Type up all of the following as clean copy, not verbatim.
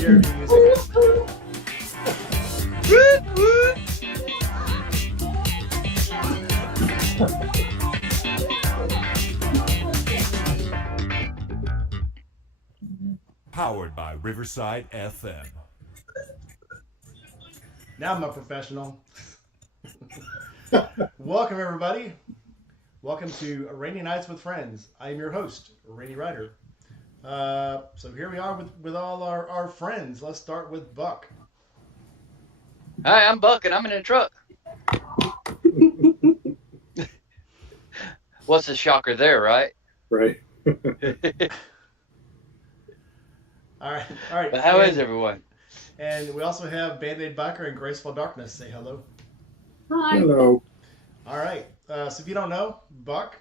hear the music. Powered by Riverside FM. Now I'm a professional. Welcome, everybody. Welcome to Rainy Nights with Friends. I am your host, Rainy Ryder. So here we are with all our friends. Let's start with Buck. Hi, I'm Buck, and I'm in a truck. What's the shocker there, right? Right. All right. But how is everyone? And we also have Band-Aid Biker and Graceful Darkness. Say hello. Hi. Hello. All right. So if you don't know, Buck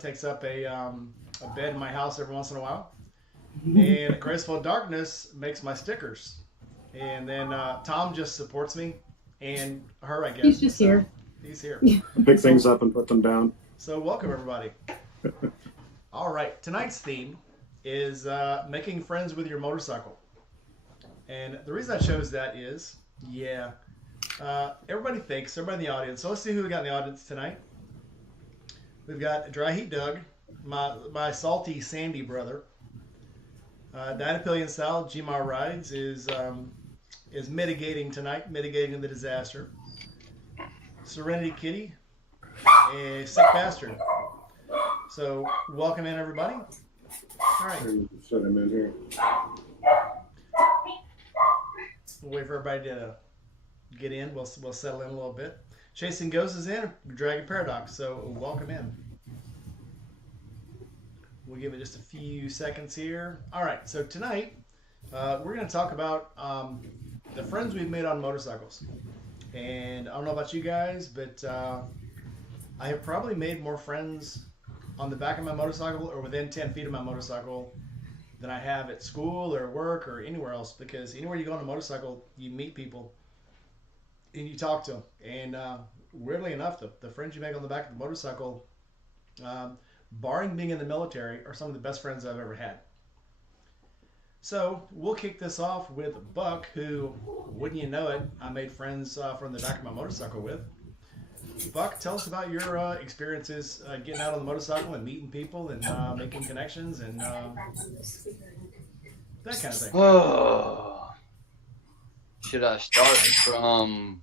takes up a bed in my house every once in a while. And Graceful Darkness makes my stickers. And then Tom just supports me and her, I guess. He's just here. He's here. Pick things up and put them down. So welcome, everybody. All right. Tonight's theme is making friends with your motorcycle. And the reason I chose that is, everybody in the audience. So let's see who we got in the audience tonight. We've got Dry Heat Doug, my salty Sandy brother. Dinapillion Sal, Gmar Rides is mitigating tonight, mitigating the disaster. Serenity Kitty, a sick bastard. So welcome in, everybody. All right. Shut him in here. We'll wait for everybody to get in. We'll settle in a little bit. Chasing Ghosts is in. Dragon Paradox. So welcome in. We'll give it just a few seconds here. All right. So tonight we're going to talk about the friends we've made on motorcycles. And I don't know about you guys, but I have probably made more friends on the back of my motorcycle or within 10 feet of my motorcycle than I have at school or work or anywhere else, because anywhere you go on a motorcycle, you meet people and you talk to them. And weirdly enough, the friends you make on the back of the motorcycle, barring being in the military, are some of the best friends I've ever had. So we'll kick this off with Buck, who, wouldn't you know it, I made friends from the back of my motorcycle with. Buck, tell us about your experiences getting out on the motorcycle and meeting people and making connections and that kind of thing. Oh, should I start from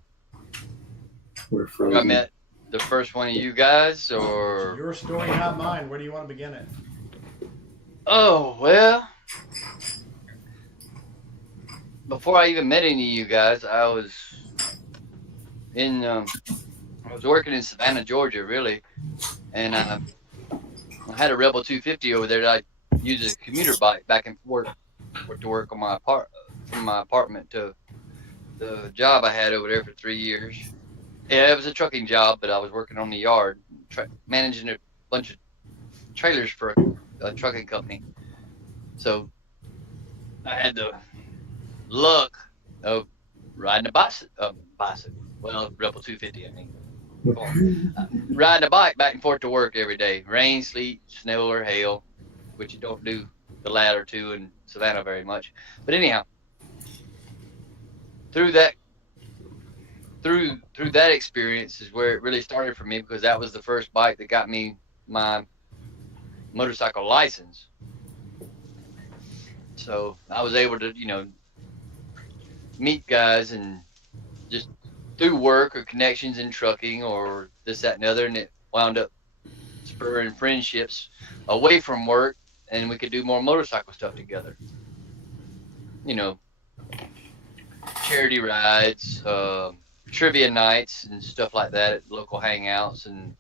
We're where I met the first one of you guys, or? Your story, not mine. Where do you want to begin it? Oh, well, before I even met any of you guys, I was working in Savannah, Georgia, really, and I had a Rebel 250 over there that I used as a commuter bike back and forth to work on from my apartment to the job I had over there for 3 years. Yeah, it was a trucking job, but I was working on the yard, managing a bunch of trailers for a trucking company. So I had the luck of riding a bicycle. Well, Rebel 250, I mean. Riding a bike back and forth to work every day. Rain, sleet, snow, or hail, which you don't do the latter two in Savannah very much. But anyhow, through that experience is where it really started for me, because that was the first bike that got me my motorcycle license. So I was able to, meet guys and just through work or connections in trucking or this, that, and the other, and it wound up spurring friendships away from work, and we could do more motorcycle stuff together. Charity rides, trivia nights and stuff like that at local hangouts and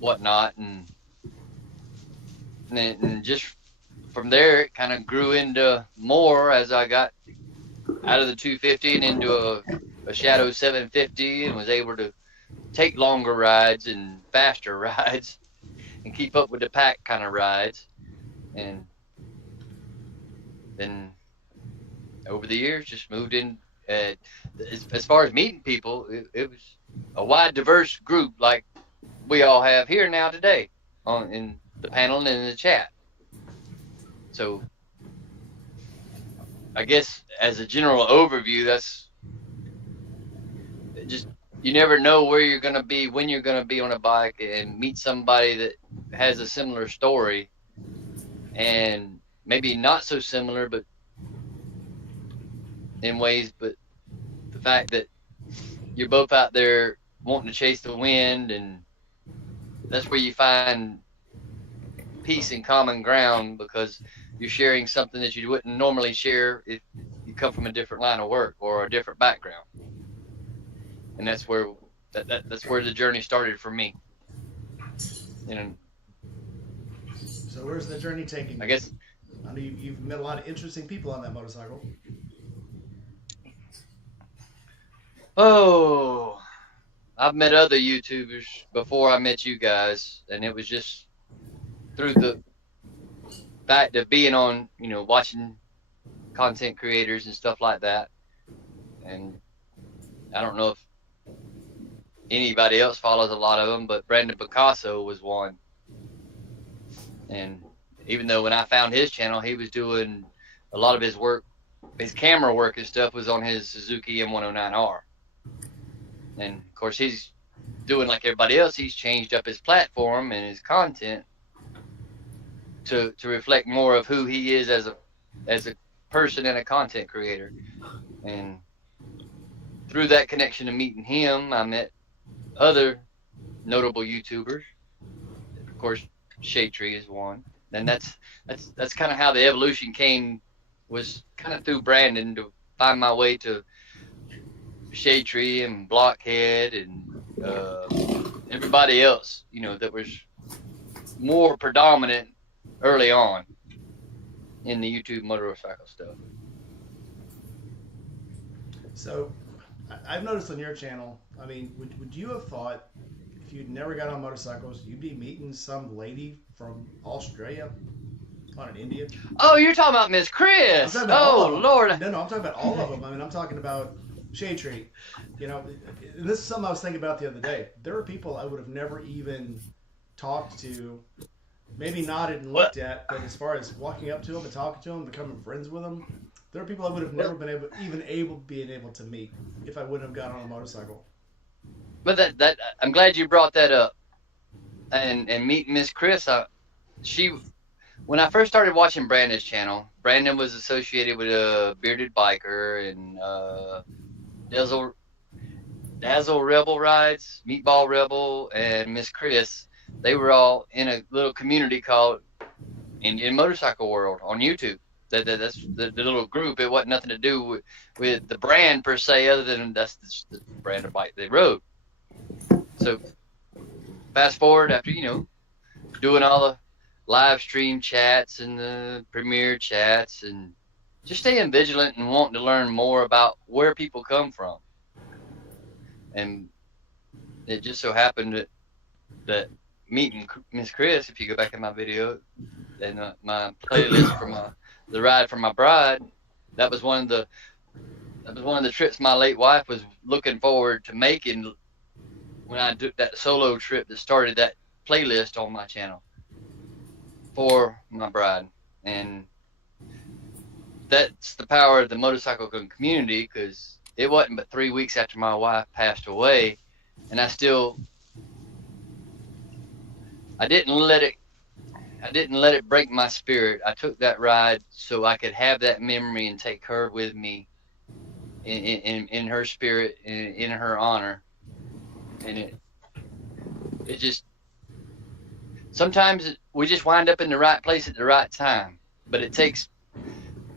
whatnot, and just from there it kind of grew into more as I got out of the 250 and into a Shadow 750, and was able to take longer rides and faster rides and keep up with the pack kind of rides. And then over the years just moved in. As far as meeting people, it was a wide, diverse group like we all have here now today in the panel and in the chat. So I guess as a general overview, that's just, you never know where you're going to be, when you're going to be on a bike and meet somebody that has a similar story, and maybe not so similar, but in ways, but the fact that you're both out there wanting to chase the wind, and that's where you find peace and common ground, because you're sharing something that you wouldn't normally share if you come from a different line of work or a different background. And that's where that's where the journey started for me. And So where's the journey taking you? I guess I know you've met a lot of interesting people on that motorcycle. I've met other YouTubers before I met you guys, and it was just through the fact of being on, watching content creators and stuff like that. And I don't know if anybody else follows a lot of them, but Brandon Picasso was one. And even though when I found his channel, he was doing a lot of his work, his camera work and stuff was on his Suzuki M109R. And of course, he's doing like everybody else. He's changed up his platform and his content to reflect more of who he is as a person and a content creator. And through that connection of meeting him, I met other notable YouTubers. Of course, Shade Tree is one. And that's kind of how the evolution came, was kind of through Brandon, to find my way to Shade Tree and Blockhead and everybody else, that was more predominant early on in the YouTube motorcycle stuff. So I've noticed on your channel, I mean, would you have thought if you'd never got on motorcycles, you'd be meeting some lady from Australia on an Indian? Oh, you're talking about Miss Chris. Oh, Lord. No, I'm talking about all of them. I mean, I'm talking about Shade Tree. This is something I was thinking about the other day. There are people I would have never even talked to, maybe nodded and looked at, but as far as walking up to them and talking to them, becoming friends with them, there are people I would have never been able to meet if I wouldn't have gotten on a motorcycle. But that I'm glad you brought that up. And meeting Miss Chris, when I first started watching Brandon's channel, Brandon was associated with a bearded biker and Dazzle Rebel Rides, Meatball Rebel, and Miss Chris. They were all in a little community called Indian Motorcycle World on YouTube. That's the little group. It wasn't nothing to do with the brand per se, other than that's the brand of bike they rode. So fast forward after, doing all the live stream chats and the premiere chats, and just staying vigilant and wanting to learn more about where people come from. And it just so happened that meeting Miss Chris, if you go back in my video and my playlist for the ride for my bride, that was one of the trips my late wife was looking forward to making when I took that solo trip that started that playlist on my channel for my bride. And that's the power of the motorcycle community, because it wasn't but 3 weeks after my wife passed away, and I didn't let it break my spirit. I took that ride so I could have that memory and take her with me in her spirit, in her honor. And it just, sometimes we just wind up in the right place at the right time. But it takes,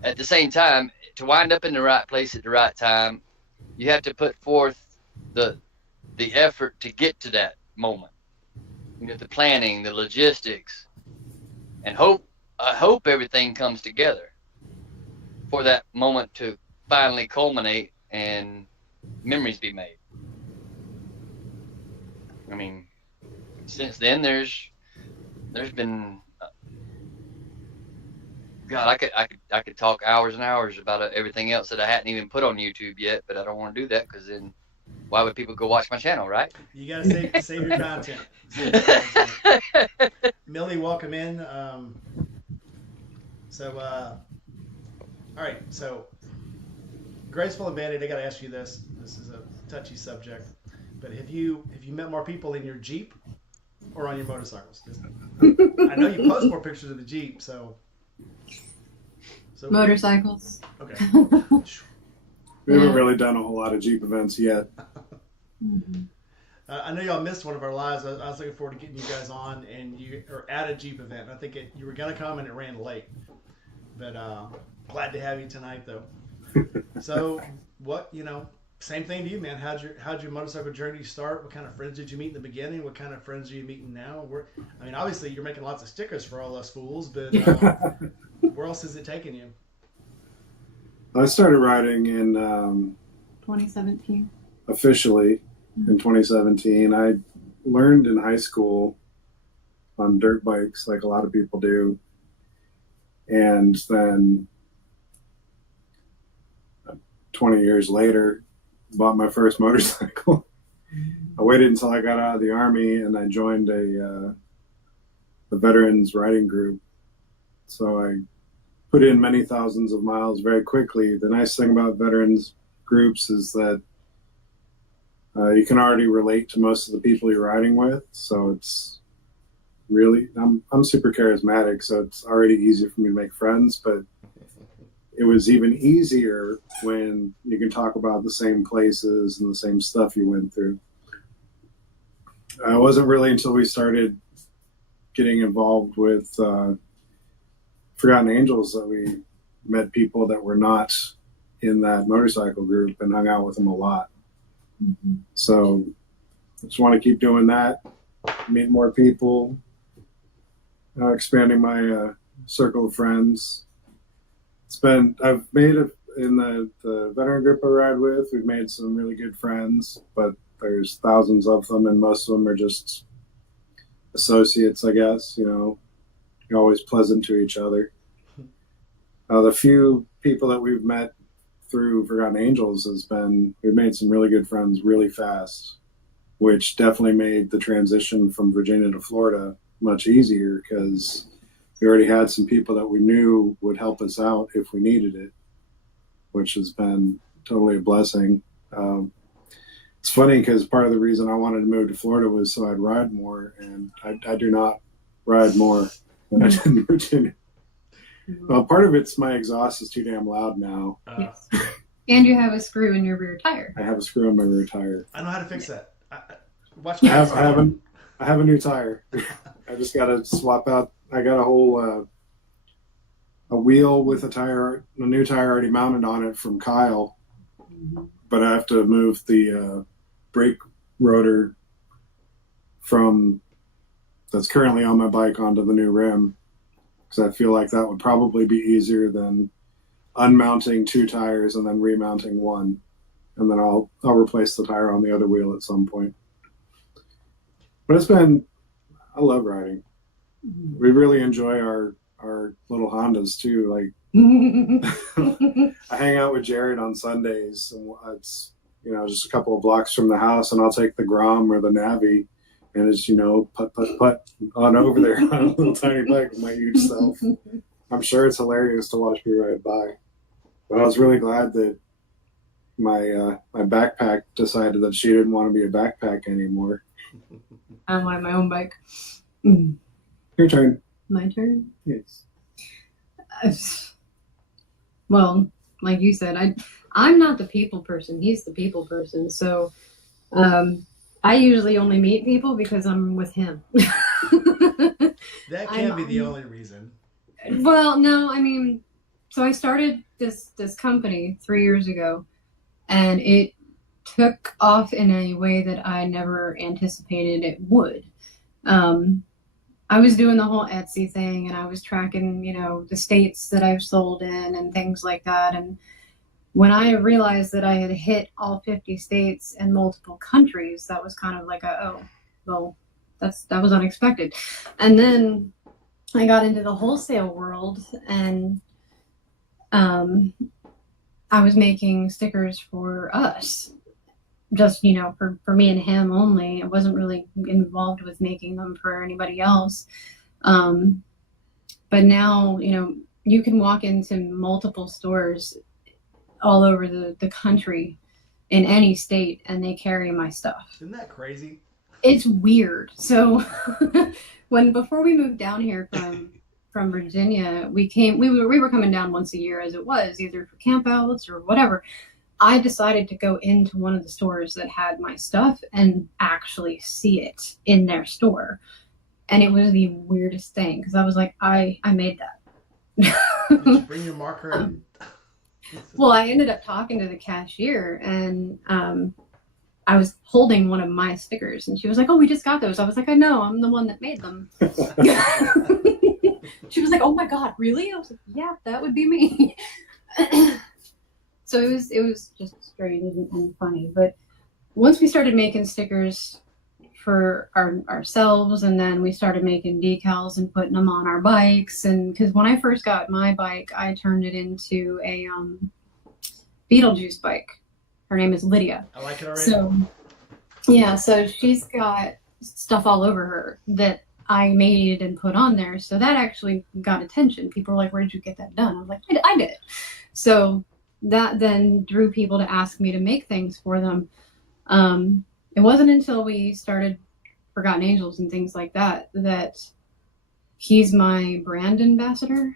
at the same time, to wind up in the right place at the right time, you have to put forth the effort to get to that moment. The planning, the logistics, and I hope everything comes together for that moment to finally culminate and memories be made. I mean, since then there's been, God, I could talk hours and hours about everything else that I hadn't even put on YouTube yet, but I don't want to do that, because then why would people go watch my channel, right? You gotta save your content. Millie, welcome in. All All right, so Graceful and Bandit, I got to ask you this. This is a touchy subject, but have you met more people in your Jeep or on your motorcycles? 'Cause I know you post more pictures of the Jeep, so Motorcycles. okay. We haven't really done a whole lot of Jeep events yet. Mm-hmm. I know y'all missed one of our lives. I was looking forward to getting you guys on, and you are at a Jeep event. I think you were gonna come and it ran late, but glad to have you tonight though. So what, same thing to you, man. How'd your motorcycle journey start? What kind of friends did you meet in the beginning? What kind of friends are you meeting now? Obviously you're making lots of stickers for all us fools, but where else is it taking you? I started riding in 2017. officially in 2017. I learned in high school on dirt bikes, like a lot of people do, and then 20 years later, bought my first motorcycle. I waited until I got out of the Army, and I joined a veterans riding group. So I put in many thousands of miles very quickly. The nice thing about veterans groups is that you can already relate to most of the people you're riding with. So it's really, I'm super charismatic, so it's already easy for me to make friends. But it was even easier when you can talk about the same places and the same stuff you went through. It wasn't really until we started getting involved with Forgotten Angels that we met people that were not in that motorcycle group and hung out with them a lot. Mm-hmm. So I just want to keep doing that, meet more people, expanding my circle of friends. I've made it in the veteran group I ride with. We've made some really good friends, but there's thousands of them, and most of them are just associates, I guess. You're always pleasant to each other. The few people that we've met through Forgotten Angels we've made some really good friends really fast, which definitely made the transition from Virginia to Florida much easier because we already had some people that we knew would help us out if we needed it, which has been totally a blessing. It's funny because part of the reason I wanted to move to Florida was so I'd ride more, and I do not ride more than I did in Virginia. Well, part of it's my exhaust is too damn loud now. Yes. And you have a screw in your rear tire. I have a screw in my rear tire. I know how to fix that. Watch I my have a new tire. I just got to swap out. I got a whole a wheel with a new tire already mounted on it from Kyle, but I have to move the brake rotor from that's currently on my bike onto the new rim, because I feel like that would probably be easier than unmounting two tires and then remounting one, and then I'll replace the tire on the other wheel at some point. But I love riding. We really enjoy our little Hondas too. Like I hang out with Jared on Sundays, and it's just a couple of blocks from the house, and I'll take the Grom or the Navi, and it's put on over there on a little tiny bike with my huge self. I'm sure it's hilarious to watch me ride by. But I was really glad that my backpack decided that she didn't want to be a backpack anymore. I want my own bike. Your turn. My turn? Yes. Well, like you said, I'm not the people person. He's the people person. So I usually only meet people because I'm with him. That can't be the only reason. Well, no, so I started this company 3 years ago, and it took off in a way that I never anticipated it would. I was doing the whole Etsy thing, and I was tracking, the states that I've sold in and things like that. And when I realized that I had hit all 50 states and multiple countries, that was kind of like that was unexpected. And then I got into the wholesale world, and I was making stickers for us, just, for me and him only. I wasn't really involved with making them for anybody else. But now, you can walk into multiple stores all over the country in any state, and they carry my stuff. Isn't that crazy? It's weird. So before we moved down here from Virginia, we were coming down once a year as it was, either for camp outs or whatever. I decided to go into one of the stores that had my stuff and actually see it in their store. And it was the weirdest thing because I was like, I made that. Did you bring your marker in? Well, I ended up talking to the cashier, and I was holding one of my stickers, and she was like, "Oh, we just got those." I was like, "I know, I'm the one that made them." She was like, "Oh my God, really?" I was like, "Yeah, that would be me." So it was just strange and funny. But once we started making stickers for ourselves, and then we started making decals and putting them on our bikes, and because when I first got my bike, I turned it into a Beetlejuice bike. Her name is Lydia. I like it already. So yeah, so she's got stuff all over her that I made and put on there. So that actually got attention. People were like, "Where did you get that done?" I was like, I did it. So that then drew people to ask me to make things for them. It wasn't until we started Forgotten Angels and things like that he's my brand ambassador,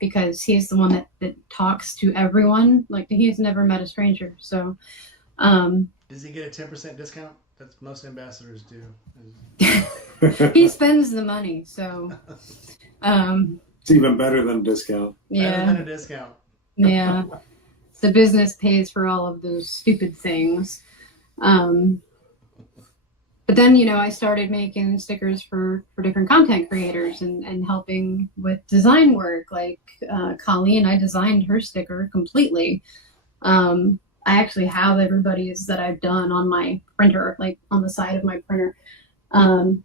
because he's the one that talks to everyone. Like, he's never met a stranger. So does he get a 10% discount? That's most ambassadors do. he spends the money. So It's even better than a discount. yeah, Better than a discount. yeah. The business pays for all of those stupid things. But then, I started making stickers for different content creators and helping with design work. Like Colleen, I designed her sticker completely. I actually have everybody's that I've done on my printer, like on the side of my printer. And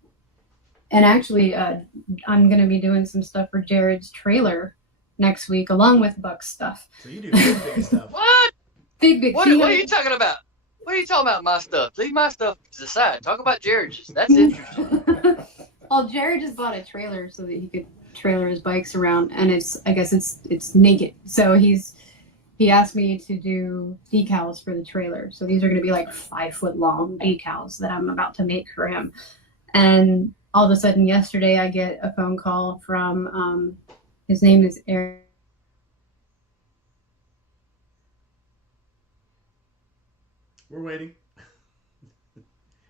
actually, I'm going to be doing some stuff for Jared's trailer next week, along with Buck's stuff. So you do big stuff. What? Big. What are you talking about? What are you talking about? My stuff. Leave my stuff to the side. Talk about Jared's. That's interesting. Well, Jared just bought a trailer so that he could trailer his bikes around, and I guess it's naked. So he asked me to do decals for the trailer. So these are going to be like 5-foot long decals that I'm about to make for him. And all of a sudden yesterday I get a phone call from his name is Eric. We're waiting.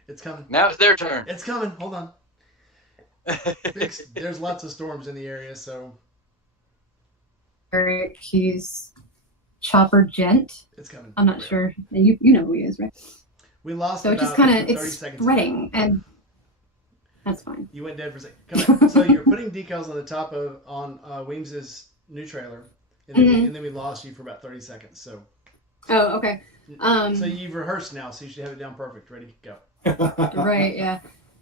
It's coming. Now it's their turn. It's coming. Hold on. There's lots of storms in the area, so Eric, he's Chopper Gent. it's coming. I'm not sure. You know who he is, right? We lost. So about it just kind of 30 it's seconds spreading, and that's fine. You went dead for a second. Come on. So you're putting decals on the top on Weems's new trailer, and then we lost you for about 30 seconds. So. Oh, okay. So you've rehearsed now, so you should have it down perfect. Ready? Go. Right, yeah.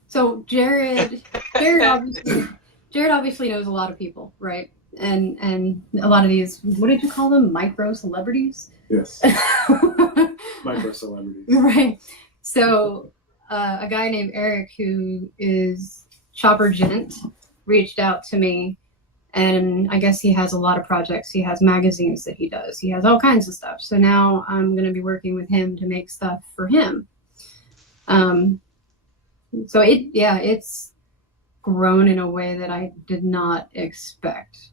So Jared obviously knows a lot of people, right? And a lot of these, what did you call them? Micro celebrities? Yes. Micro celebrities. Right. So a guy named Eric, who is Chopper Gent, reached out to me, and I guess he has a lot of projects. He has magazines that he does. He has all kinds of stuff. So now I'm going to be working with him to make stuff for him. So it's grown in a way that I did not expect,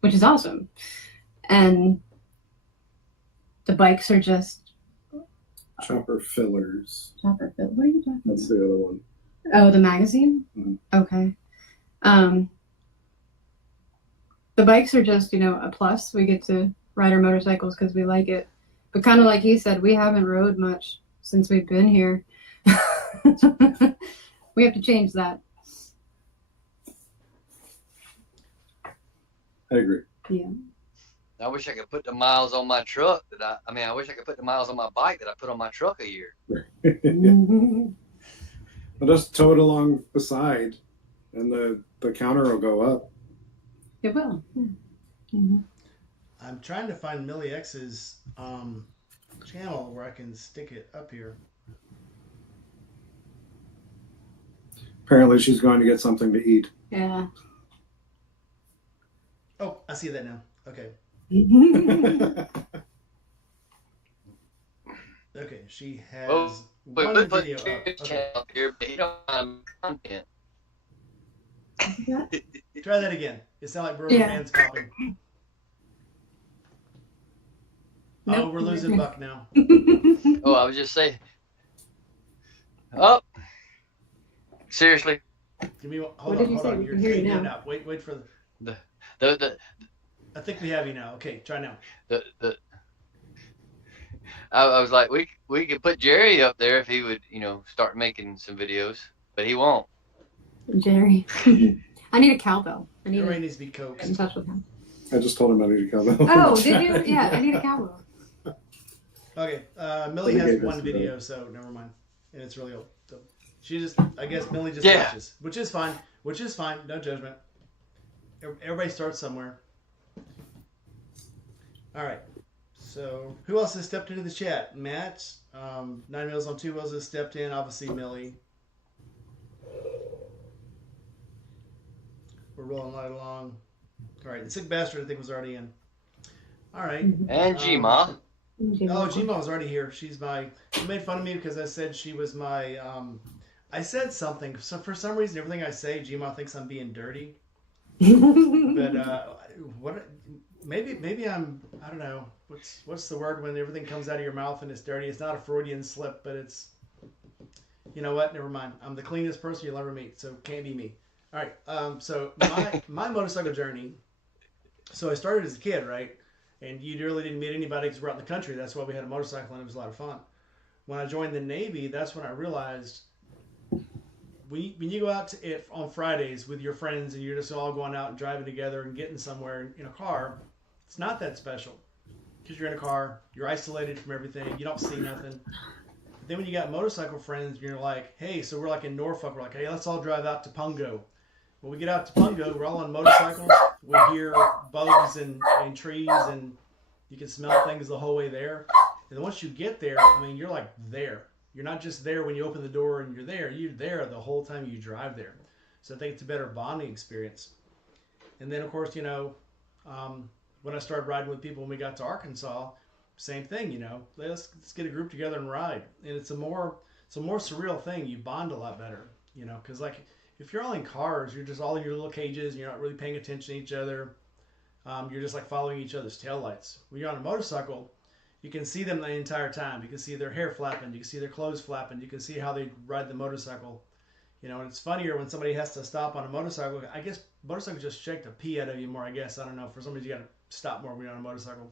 which is awesome. And the bikes are just Chopper Fillers. Chopper Fillers. What are you talking That's about? the other one. Oh, the magazine? Mhm. Okay. The bikes are just, a plus. We get to ride our motorcycles because we like it. But kind of like he said, we haven't rode much since we've been here. We have to change that. I agree. Yeah. I wish I could put the miles on my truck I wish I could put the miles on my bike that I put on my truck a year. I'll just tow it along beside, and the counter will go up. It will. Yeah. Mm-hmm. I'm trying to find Millie X's channel where I can stick it up here. Apparently she's going to get something to eat. Yeah. Oh, I see that now. Okay. Okay, she has Well, we one put video up. Okay. channel up here, but he don't have content. Try that again. It sounded like Burger Yeah. fans popping. Oh, Nope. we're losing Buck now. Oh, I was just saying. Oh, seriously. Give me one. What Hold did on, you hold say? on. We You're can hear you fading in and now. out. Wait for The I think we have you now. Okay, try now. I was like, we could put Jerry up there if he would, start making some videos, but he won't. Jerry. I need a cowbell. I need Everybody to needs to be get in coaxed. touch with him. I just told him I need to come out. Oh, did you? Yeah, I need a cowbell. Okay, Millie We has gave one this video, so never mind. And it's really old. So she just, I guess Millie just Yeah. watches, which is fine. No judgment. Everybody starts somewhere. All right. So who else has stepped into the chat? Matt, 9 Meals on 2 Wheels has stepped in. Obviously Millie. We're rolling right along. All right, the sick bastard I think was already in. All right. And G-Ma. Oh, Gma was already here. She made fun of me because I said she was my. I said something. So for some reason, everything I say, Gma thinks I'm being dirty. But what? Maybe I'm. I don't know. What's the word when everything comes out of your mouth and it's dirty? It's not a Freudian slip, but it's. You know what? Never mind. I'm the cleanest person you'll ever meet, so can't be me. All right. So my motorcycle journey. So I started as a kid, right? And you really didn't meet anybody because we're out in the country. That's why we had a motorcycle and it was a lot of fun. When I joined the Navy, that's when I realized when you go out on Fridays with your friends and you're just all going out and driving together and getting somewhere in a car, it's not that special. Because you're in a car, you're isolated from everything, you don't see nothing. But then when you got motorcycle friends, you're like, hey, so we're like in Norfolk, we're like, hey, let's all drive out to Pungo. When we get out to Pungo, we're all on motorcycles. We hear bugs and trees, and you can smell things the whole way there. And then once you get there, I mean, you're like there. You're not just there when you open the door and you're there. You're there the whole time you drive there. So I think it's a better bonding experience. And then, of course, when I started riding with people when we got to Arkansas, same thing, let's get a group together and ride. And it's a more surreal thing. You bond a lot better, because like, if you're all in cars, you're just all in your little cages, and you're not really paying attention to each other. You're just like following each other's taillights. When you're on a motorcycle, you can see them the entire time. You can see their hair flapping. You can see their clothes flapping. You can see how they ride the motorcycle. And it's funnier when somebody has to stop on a motorcycle. I guess motorcycles just shake the pee out of you more, I guess. I don't know. For some reason, you got to stop more when you're on a motorcycle.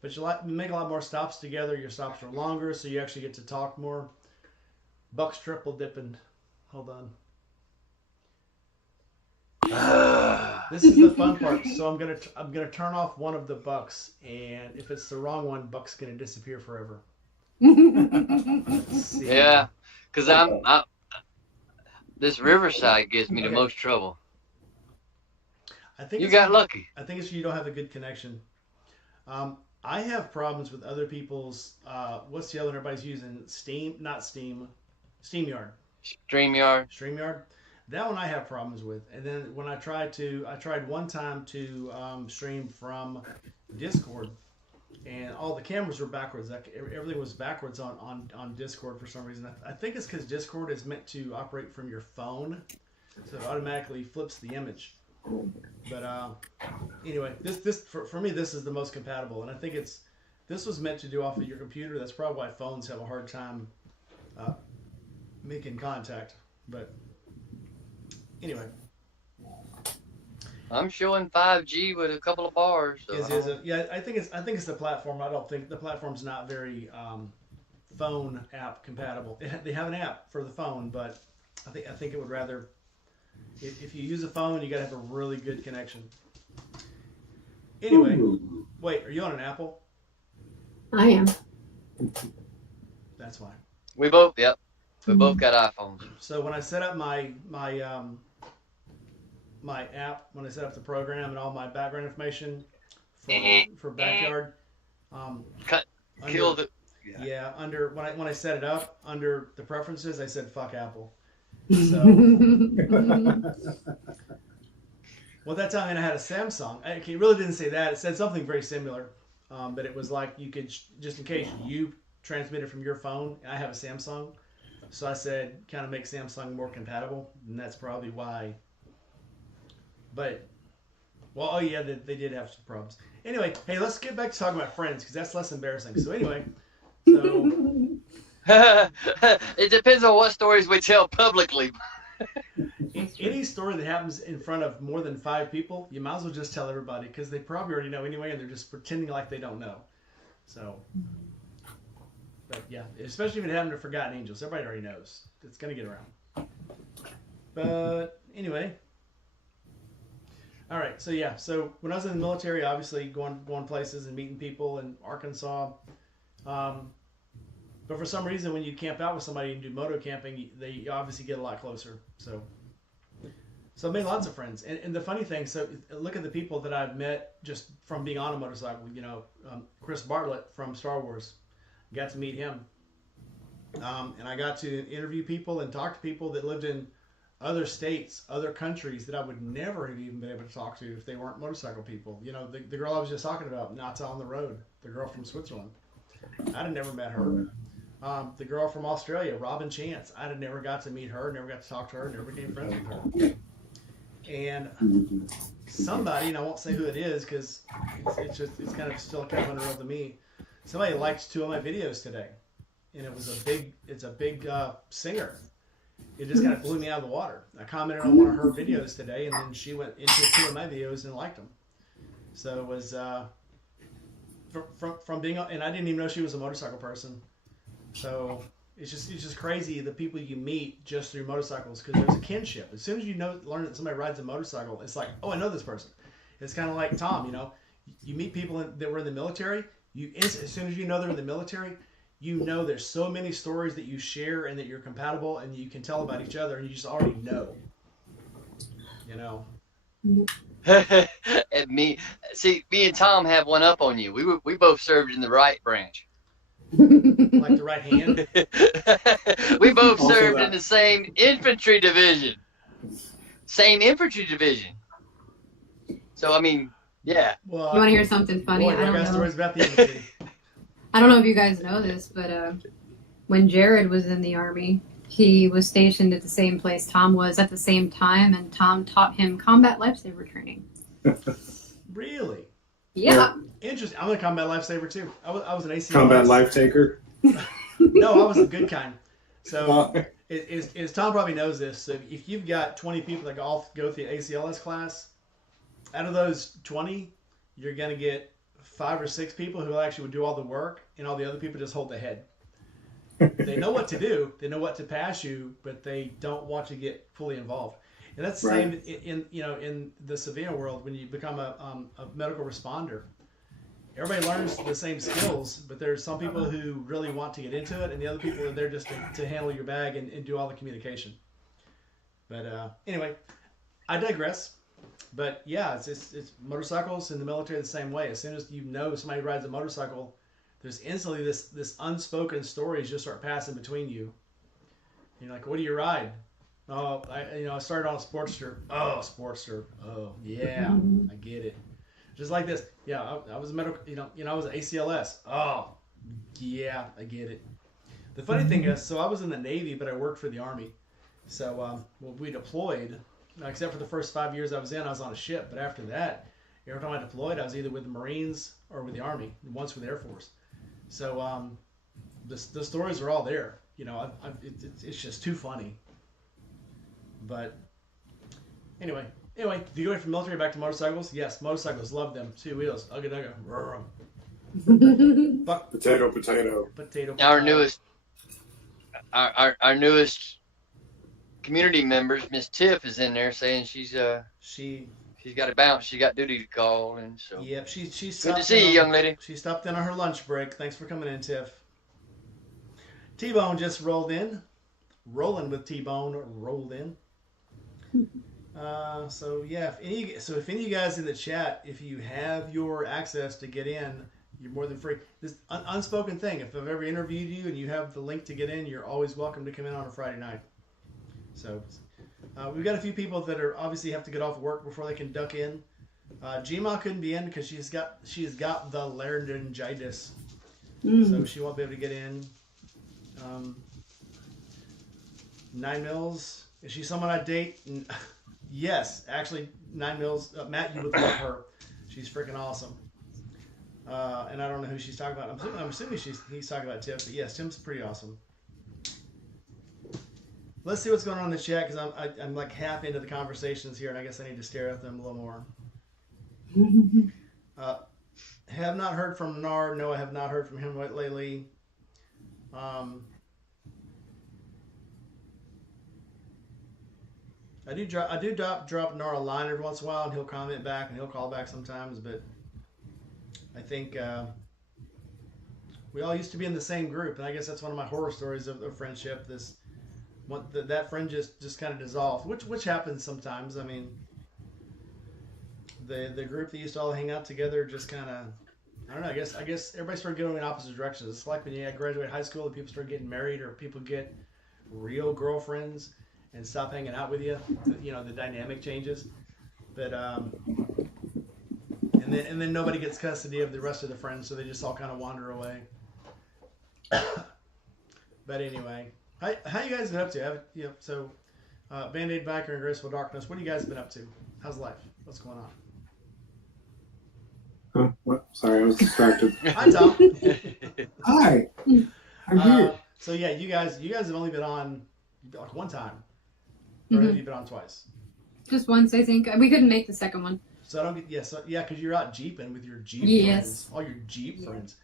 But you make a lot more stops together. Your stops are longer, so you actually get to talk more. Buck's triple dipping. Hold on. This is the fun part. So I'm gonna turn off one of the bucks, and if it's the wrong one, Buck's gonna disappear forever. Yeah, because I'm this Riverside gives me the most trouble. I think you got lucky. I think it's you don't have a good connection. I have problems with other people's. What's the other one everybody's using? StreamYard. StreamYard. That one I have problems with. And then when I tried one time to stream from Discord, and all the cameras were backwards. Everything was backwards on Discord for some reason. I think it's because Discord is meant to operate from your phone, so it automatically flips the image. But anyway, this for me, this is the most compatible, and I think this was meant to do off of your computer. That's probably why phones have a hard time making contact. But anyway, I'm showing 5G with a couple of bars. So I think it's the platform. I don't think the platform's not very phone app compatible. They have an app for the phone, but I think it would rather. If you use a phone, you gotta have a really good connection. Anyway, wait, are you on an Apple? I am. That's why. We both got iPhones. So when I set up my app, when I set up the program and all my background information for backyard, Killed it. Yeah, when I set it up under the preferences, I said fuck Apple. So Well, that time I had a Samsung. It really didn't say that. It said something very similar, but it was like you could just in case you transmit it from your phone. I have a Samsung, so I said kind of make Samsung more compatible, and that's probably why. But well, oh yeah, they did have some problems. Anyway, hey, let's get back to talking about friends because that's less embarrassing. So anyway, so It depends on what stories we tell publicly. any story that happens in front of more than 5 people, you might as well just tell everybody because they probably already know anyway, and they're just pretending like they don't know. So, but yeah, especially if it happened to Forgotten Angels, everybody already knows it's gonna get around. But anyway, all right. So yeah, so when I was in the military, obviously going places and meeting people in Arkansas. But for some reason, when you camp out with somebody and do moto camping, they obviously get a lot closer. So I made lots of friends. And the funny thing, so look at the people that I've met just from being on a motorcycle. You know, Chris Bartlett from Star Wars, got to meet him. And I got to interview people and talk to people that lived in other states, other countries that I would never have even been able to talk to if they weren't motorcycle people. You know, the girl I was just talking about, Nata on the Road, the girl from Switzerland. I'd have never met her. The girl from Australia, Robin Chance. I'd have never got to meet her, never got to talk to her, never became friends with her. And somebody, and I won't say who it is because it's kind of still kind of unreal to me. Somebody liked 2 of my videos today, and it's a big singer. It just kind of blew me out of the water. I commented on one of her videos today, and then she went into 2 of my videos and liked them. So it was from being, and I didn't even know she was a motorcycle person. So it's just crazy the people you meet just through motorcycles because there's a kinship. As soon as you learn that somebody rides a motorcycle, it's like, oh, I know this person. It's kind of like Tom, you know, you meet people that were in the military. As soon as you know they're in the military, you know there's so many stories that you share and that you're compatible and you can tell about each other and you just already know. You know. And me and Tom have one up on you. We both served in the right branch. Like the right hand. We both Also served that. in the same infantry division. So I mean, yeah. Well, You want to hear something funny? boy, I I don't got know. stories about the infantry. I don't know if you guys know this, but when Jared was in the Army, he was stationed at the same place Tom was at the same time, and Tom taught him combat lifesaver training. Really? Yeah. Interesting. I'm a combat lifesaver too. I was an ACLS. Combat life taker. No, I was a good kind. So, is Tom probably knows this. So, if you've got 20 people that all go through the ACLS class, out of those 20, you're going to get 5 or 6 people who actually would do all the work, and all the other people just hold the head. They know what to do, they know what to pass you, but they don't want to get fully involved. And that's the same in the civilian world when you become a medical responder. Everybody learns the same skills, but there's some people who really want to get into it, and the other people are there just to handle your bag and do all the communication. But anyway, I digress. But yeah, it's motorcycles in the military the same way. As soon as you know somebody rides a motorcycle, there's instantly this unspoken stories just start passing between you. And you're like, what do you ride? Oh, I started on a Sportster. Oh, Sportster. Oh, yeah, I get it. Just like this. Yeah, I was a medical. I was an ACLS. Oh, yeah, I get it. The funny thing is, so I was in the Navy, but I worked for the Army. So when we deployed, except for the first 5 years I was on a ship. But after that, every time I deployed, I was either with the Marines or with the Army, and once with the Air Force. So the stories are all there. It's just too funny. But anyway, if you go from military back to motorcycles, yes, motorcycles, love them. 2 wheels, ugga dugga. Fuck. Potato. Our newest community members, Miss Tiff, is in there saying she's got to bounce. She got duty to call, and so. Yep, she's Good to see you, young lady. She stopped in on her lunch break. Thanks for coming in, Tiff. T-Bone just rolled in. Rolling with T-Bone rolled in. So yeah, if any of you guys in the chat, if you have your access to get in, you're more than free. This unspoken thing. If I've ever interviewed you and you have the link to get in, you're always welcome to come in on a Friday night. So We've got a few people that are obviously have to get off work before they can duck in. Gma couldn't be in because she's got the laryngitis, so she won't be able to get in. 9 Mills, is she someone I date? Yes, actually, 9 Mills. Matt, you would love her. She's freaking awesome. And I don't know who she's talking about. I'm assuming he's talking about Tim, but yes, Tim's pretty awesome. Let's see what's going on in the chat because I'm like half into the conversations here, and I guess I need to stare at them a little more. Have not heard from Nard. No, I have not heard from him lately. I do drop Nard a line every once in a while, and he'll comment back, and he'll call back sometimes. But I think we all used to be in the same group, and I guess that's one of my horror stories of friendship. That friend just kind of dissolved, which happens sometimes. I mean, the group that used to all hang out together just kind of, I don't know. I guess everybody started going in opposite directions. It's like when you graduate high school and people start getting married, or people get real girlfriends and stop hanging out with you. You know, the dynamic changes. But and then nobody gets custody of the rest of the friends, so they just all kind of wander away. But anyway. How you guys been up to? Band-Aid Biker and Graceful Darkness. What have you guys been up to? How's life? What's going on? Huh? What? Sorry, I was distracted. Hi, Tom. Hi, I'm here. So yeah, you guys have only been on like one time, or have you been on twice? Just once, I think. We couldn't make the second one. So I don't get because you're out jeeping with your Jeep friends, all your Jeep friends.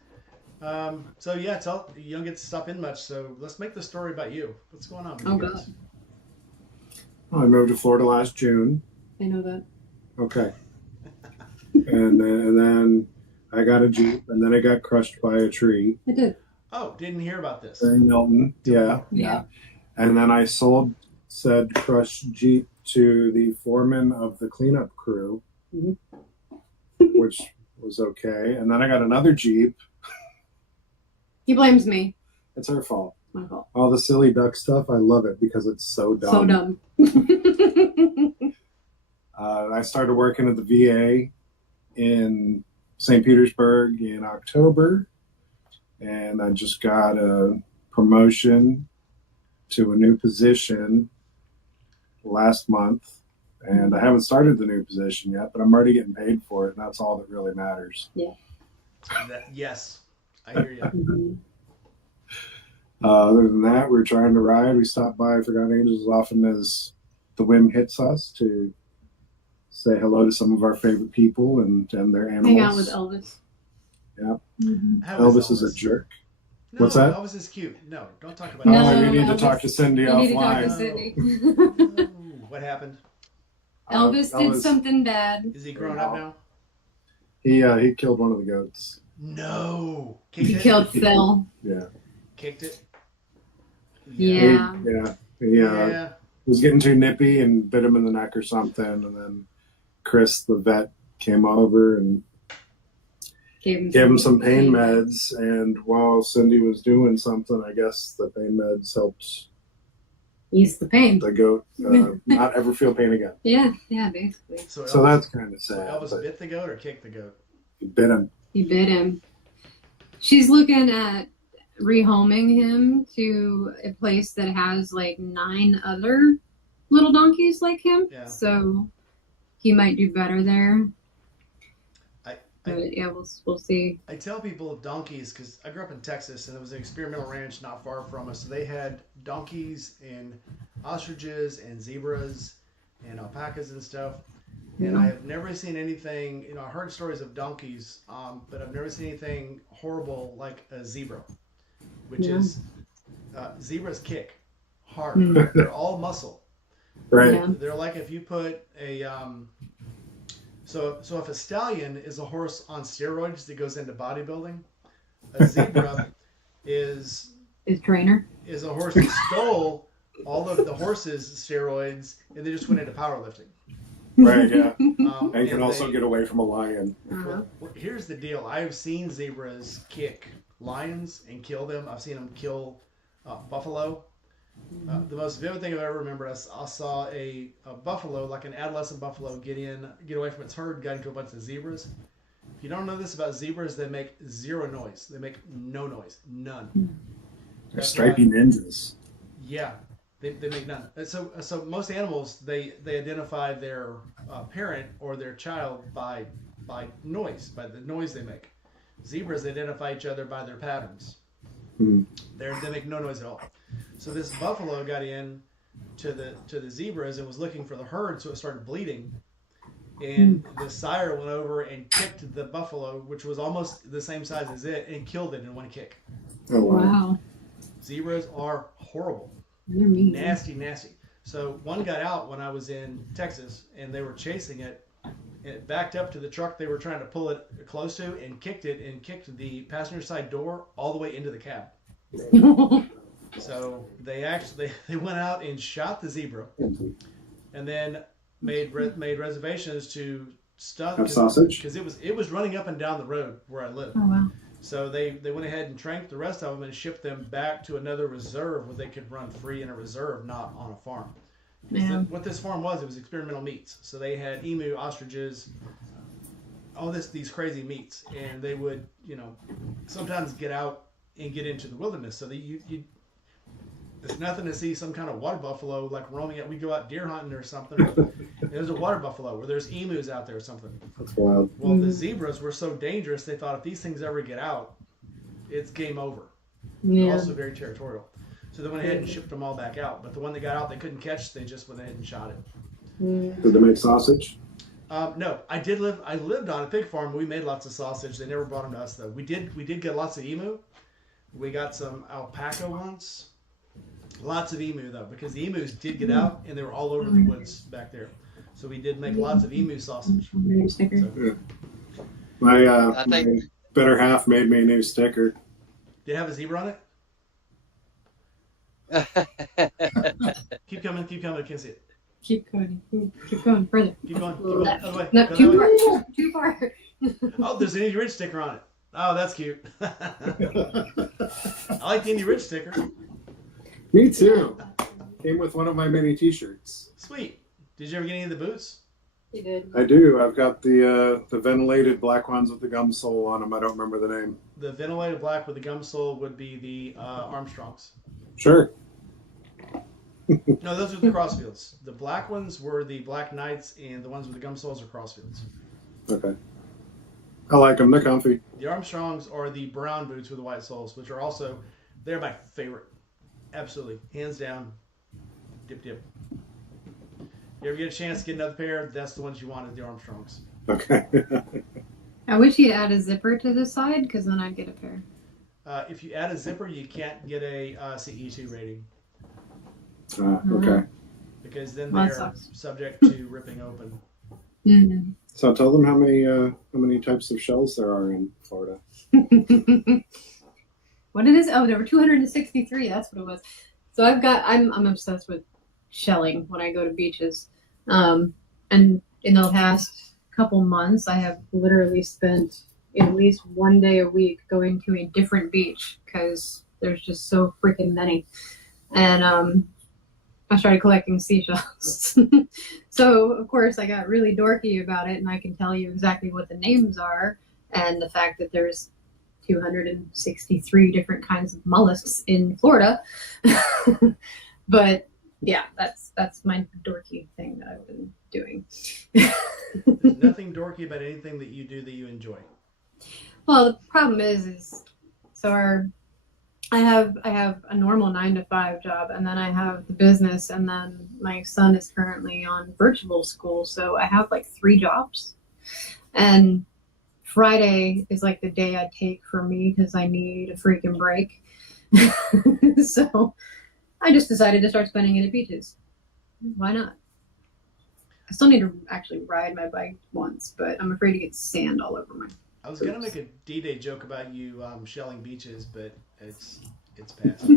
So yeah, you don't get to stop in much. So let's make the story about you. What's going on with you guys? Well, I moved to Florida last June. I know that. Okay. and then I got a Jeep, and then I got crushed by a tree. I did. Oh, didn't hear about this. In Milton, yeah. And then I sold said crushed Jeep to the foreman of the cleanup crew, which was okay. And then I got another Jeep. He blames me. It's her fault. My fault. All the silly duck stuff, I love it because it's so dumb. So dumb. I started working at the VA in St. Petersburg in October, and I just got a promotion to a new position last month, and I haven't started the new position yet, but I'm already getting paid for it, and that's all that really matters. Yeah. Yes, I hear you. Other than that, we're trying to ride. We stop by Forgotten Angels as often as the whim hits us to say hello to some of our favorite people and their animals. Hang out with Elvis. Yeah. Elvis is a jerk. No, What's that? Elvis is cute. No, don't talk about No, Elvis. You need to talk to Cindy You need to talk offline. to Cindy. Ooh, what happened? Elvis did something bad. Is he grown up now? He killed one of the goats. No. He killed Phil. Yeah. Kicked it? Yeah. He was getting too nippy and bit him in the neck or something, and then Chris, the vet, came over and gave him some pain meds. And while Cindy was doing something, I guess the pain meds helped ease the pain. the goat not ever feel pain again. Yeah, basically. So that's kind of So sad. Elvis bit the goat or kicked the goat? He bit him. He bit him. She's looking at rehoming him to a place that has like 9 other little donkeys like him. Yeah. So he might do better there. I Yeah, we'll see. I tell people donkeys because I grew up in Texas and there was an experimental ranch not far from us. So they had donkeys and ostriches and zebras and alpacas and stuff. And I have never seen anything, I heard stories of donkeys, but I've never seen anything horrible like a zebra, which is zebras kick hard. They're all muscle. Right. Yeah. They're like if you put a so if a stallion is a horse on steroids that goes into bodybuilding, a zebra is trainer a horse that stole all of the horse's steroids and they just went into powerlifting. Right, yeah. And can also get away from a lion. Uh-huh. Well, here's the deal. I've seen zebras kick lions and kill them. I've seen them kill buffalo. The most vivid thing I've ever remembered, I saw a buffalo, like an adolescent buffalo, get away from its herd, got into a bunch of zebras. If you don't know this about zebras, they make zero noise. They make no noise, none. They're stripy ninjas. Yeah, they make none. So most animals they identify their parent or their child by noise, by the noise they make. Zebras identify each other by their patterns. They make no noise at all. So this buffalo got in to the zebras and was looking for the herd, so it started bleeding. And the sire went over and kicked the buffalo, which was almost the same size as it, and killed it in one kick. Oh wow. Wow. Zebras are horrible. They're mean. Nasty, nasty. So one got out when I was in Texas, and they were chasing it. And it backed up to the truck they were trying to pull it close to, and kicked the passenger side door all the way into the cab. So they went out and shot the zebra, and then made reservations to stuff Have sausage? because it was running up and down the road where I live. Oh wow. So they went ahead and tranked the rest of them and shipped them back to another reserve where they could run free in a reserve, not on a farm. Yeah. What this farm was, it was experimental meats. So they had emu, ostriches, all these crazy meats, and they would, sometimes get out and get into the wilderness. So there's nothing to see some kind of water buffalo like roaming out. We go out deer hunting or something. There's a water buffalo, or there's emus out there or something. That's wild. Well, the zebras were so dangerous, they thought if these things ever get out, it's game over. They're Yeah. also very territorial. So they went ahead and shipped them all back out. But the one that got out they couldn't catch, they just went ahead and shot it. Did they make sausage? No, I lived on a pig farm. We made lots of sausage. They never brought them to us though. We did get lots of emu. We got some alpaca once. Lots of emu though, because the emus did get out and they were all over the woods back there. So we did make lots of emu sausage. So, My I think- my better half made me a new sticker. did it have a zebra on it? Keep coming, I can't see it. Keep going. Keep going further. Keep going. Left. Other way. No, Go too that way. far. Too far. Oh, there's an Indy Ridge sticker on it. Oh, that's cute. I like the Indy Ridge sticker. Me too. Came with one of my mini T-shirts. Sweet. Did you ever get any of the boots? You did. I do. I've got the ventilated black ones with the gum sole on them. I don't remember the name. The ventilated black with the gum sole would be the Armstrongs. Sure. No, those are the Crossfields. The black ones were the Black Knights, and the ones with the gum soles are Crossfields. Okay. I like them. They're comfy. The Armstrongs are the brown boots with the white soles, which are also, they're my favorite. Absolutely. Hands down. Dip, dip. You ever get a chance to get another pair, that's the ones you want, is the Armstrongs. Okay. I wish you'd add a zipper to the side, because then I'd get a pair. If you add a zipper, you can't get a CE2 rating, Okay. because then Well, that they're sucks. subject to ripping open. Mm. So tell them how many types of shells there are in Florida. What it is? Oh, there were 263. That's what it was. So I'm obsessed with shelling when I go to beaches. And in the past couple months, I have literally spent at least one day a week going to a different beach because there's just so freaking many. And I started collecting seashells. So, of course, I got really dorky about it, and I can tell you exactly what the names are and the fact that there's 263 different kinds of mollusks in Florida. But yeah, that's my dorky thing that I've been doing. There's nothing dorky about anything that you do that you enjoy. Well, the problem is so I have a normal 9-to-5 job, and then I have the business, and then my son is currently on virtual school, so I have like 3 jobs. And Friday is like the day I take for me because I need a freaking break. So I just decided to start spending it at beaches. Why not? I still need to actually ride my bike once, but I'm afraid to get sand all over my. I was gonna make a D-Day joke about you shelling beaches, but it's past.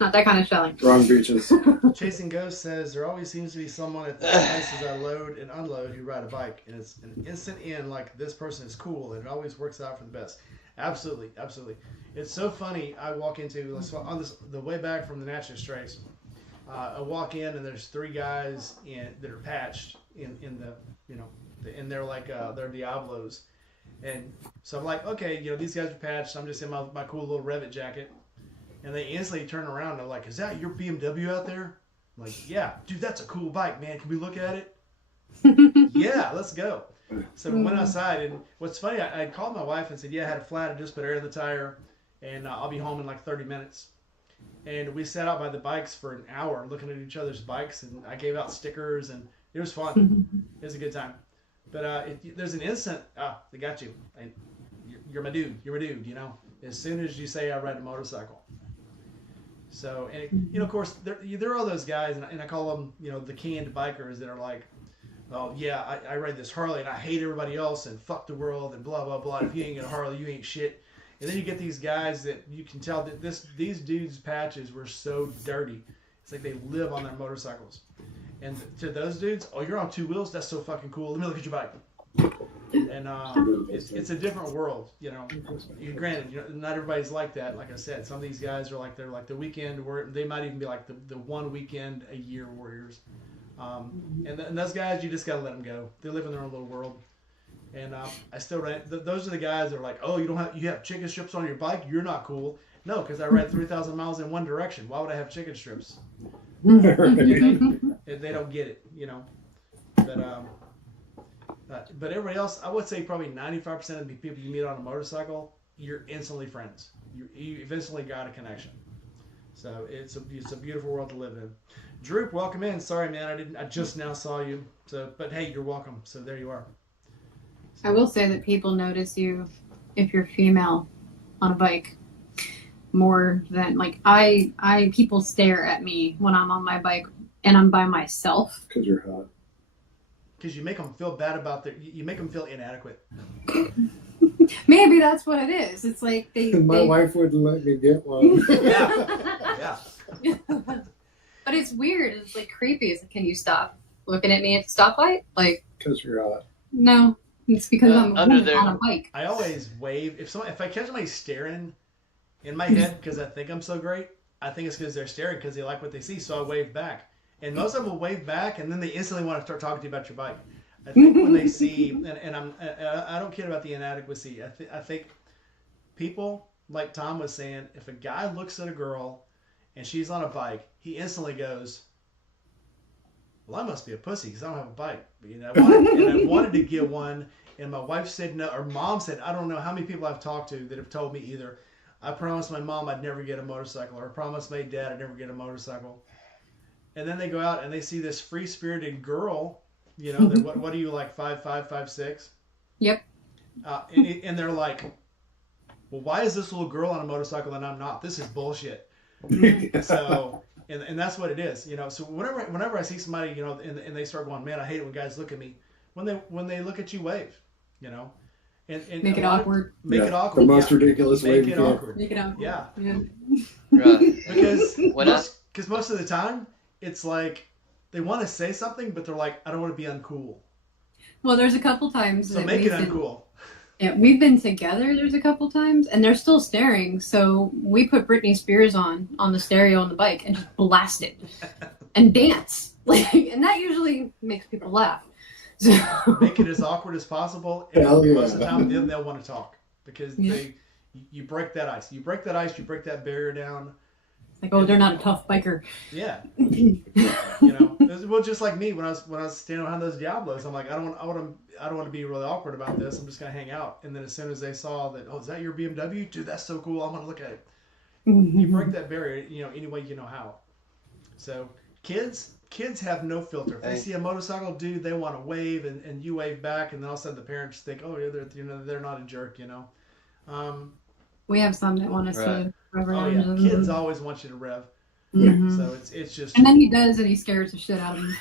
Not that kind of shelling. Wrong beaches. Chasing Ghost says there always seems to be someone at the places I load and unload who ride a bike, and it's an instant in like this person is cool, and it always works out for the best. Absolutely, absolutely. It's so funny. I walk into the way back from the Natchez Trace. I walk in and there's 3 guys that are patched in the and they're like they're Diablos, and so I'm like, okay, these guys are patched. I'm just in my cool little Revit jacket, and they instantly turn around and they're like, is that your BMW out there? I'm like, yeah, dude, that's a cool bike, man. Can we look at it? Yeah, let's go. So we went outside, and what's funny, I called my wife and said, yeah, I had a flat. I just put air in the tire, and I'll be home in like 30 minutes. And we sat out by the bikes for an hour looking at each other's bikes, and I gave out stickers, and it was fun. It was a good time. But there's an instant, they got you. And you're my dude. You're my dude, as soon as you say I ride a motorcycle. So, and of course, there are all those guys, and I call them, the canned bikers that are like, oh yeah, I ride this Harley and I hate everybody else and fuck the world and blah blah blah. If you ain't got a Harley, you ain't shit. And then you get these guys that you can tell that these dudes' patches were so dirty. It's like they live on their motorcycles. And to those dudes, oh, you're on 2 wheels? That's so fucking cool. Let me look at your bike. And it's a different world, Granted, not everybody's like that. Like I said, some of these guys are like, they're like the weekend, or they might even be like the 1 weekend a year warriors. And those guys, you just gotta let them go. They live in their own little world. And I still ride. Those are the guys that are like, oh, you have chicken strips on your bike? You're not cool. No, because I ride 3,000 miles in one direction. Why would I have chicken strips? They don't get it, But everybody else, I would say probably 95% of the people you meet on a motorcycle, you're instantly friends. You've instantly got a connection. So it's a beautiful world to live in. Droop, welcome in. Sorry, man, I just now saw you. So, but hey, you're welcome. So there you are. I will say that people notice you if you're female on a bike more than people stare at me when I'm on my bike and I'm by myself. Because you're hot. Because you make them feel bad about you make them feel inadequate. Maybe that's what it is. It's like my wife wouldn't let me get one. Yeah. But it's weird. It's like creepy. It's like, can you stop looking at me at the stoplight? Like, because you're hot. No, it's because I'm on a bike. I always wave if I catch somebody staring in my head because I think I'm so great. I think it's because they're staring because they like what they see. So I wave back, and most of them will wave back, and then they instantly want to start talking to you about your bike. I think when they see, and I don't care about the inadequacy. I think people, like Tom was saying, if a guy looks at a girl and she's on a bike, he instantly goes, well, I must be a pussy because I don't have a bike. I wanted to get one, and my wife said no, or mom said, I don't know how many people I've talked to that have told me either, I promised my mom I'd never get a motorcycle, or I promised my dad I'd never get a motorcycle. And then they go out and they see this free-spirited girl, what are you, like 5'5", 5'6"? Yep. And they're like, well, why is this little girl on a motorcycle and I'm not? This is bullshit. So, and that's what it is, So whenever I see somebody, and they start going, man, I hate it when guys look at me. When they look at you, wave, and make it awkward. Make it awkward. The most ridiculous way. Make it awkward. Yeah. Right. Because most of the time it's like they want to say something, but they're like, I don't want to be uncool. Well, there's a couple times. So make it uncool. Yeah, we've been together. There's a couple times, and they're still staring. So we put Britney Spears on the stereo on the bike and just blast it and dance. And that usually makes people laugh. So make it as awkward as possible. And most of the time, then they'll want to talk because you break that ice. You break that ice. You break that barrier down. Like, oh, they're not a tough biker. Yeah. Well, just like me when I was standing behind those Diablos, I'm like, I don't want to be really awkward about this. I'm just gonna hang out. And then as soon as they saw that, oh, is that your BMW? Dude, that's so cool. I want to look at it. You break that barrier, any way you know how. So kids have no filter. If they see a motorcycle dude, they want to wave, and you wave back, and then all of a sudden the parents think, oh yeah, they're not a jerk, We have some that want us to rev around. Oh yeah, kids always want you to rev. Mm-hmm. So it's just. And then he does, and he scares the shit out of me.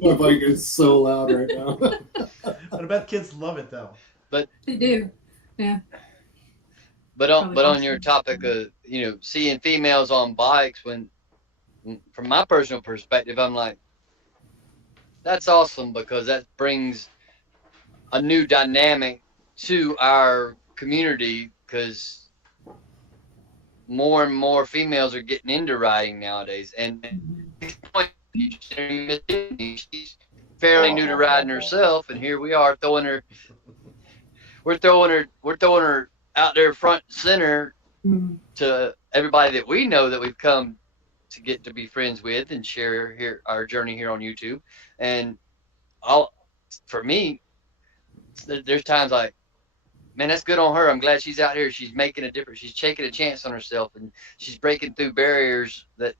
My bike is so loud right now. But I bet kids love it though. But they do, yeah. But on your topic of seeing females on bikes, from my personal perspective, I'm like, that's awesome because that brings a new dynamic to our community because more and more females are getting into riding nowadays. And she's fairly new to riding herself, and here we are throwing her. We're throwing her out there front and center to everybody that we know that we've come to get to be friends with and share here our journey here on YouTube. And for me, there's times like, man, that's good on her. I'm glad she's out here. She's making a difference. She's taking a chance on herself, and she's breaking through barriers that,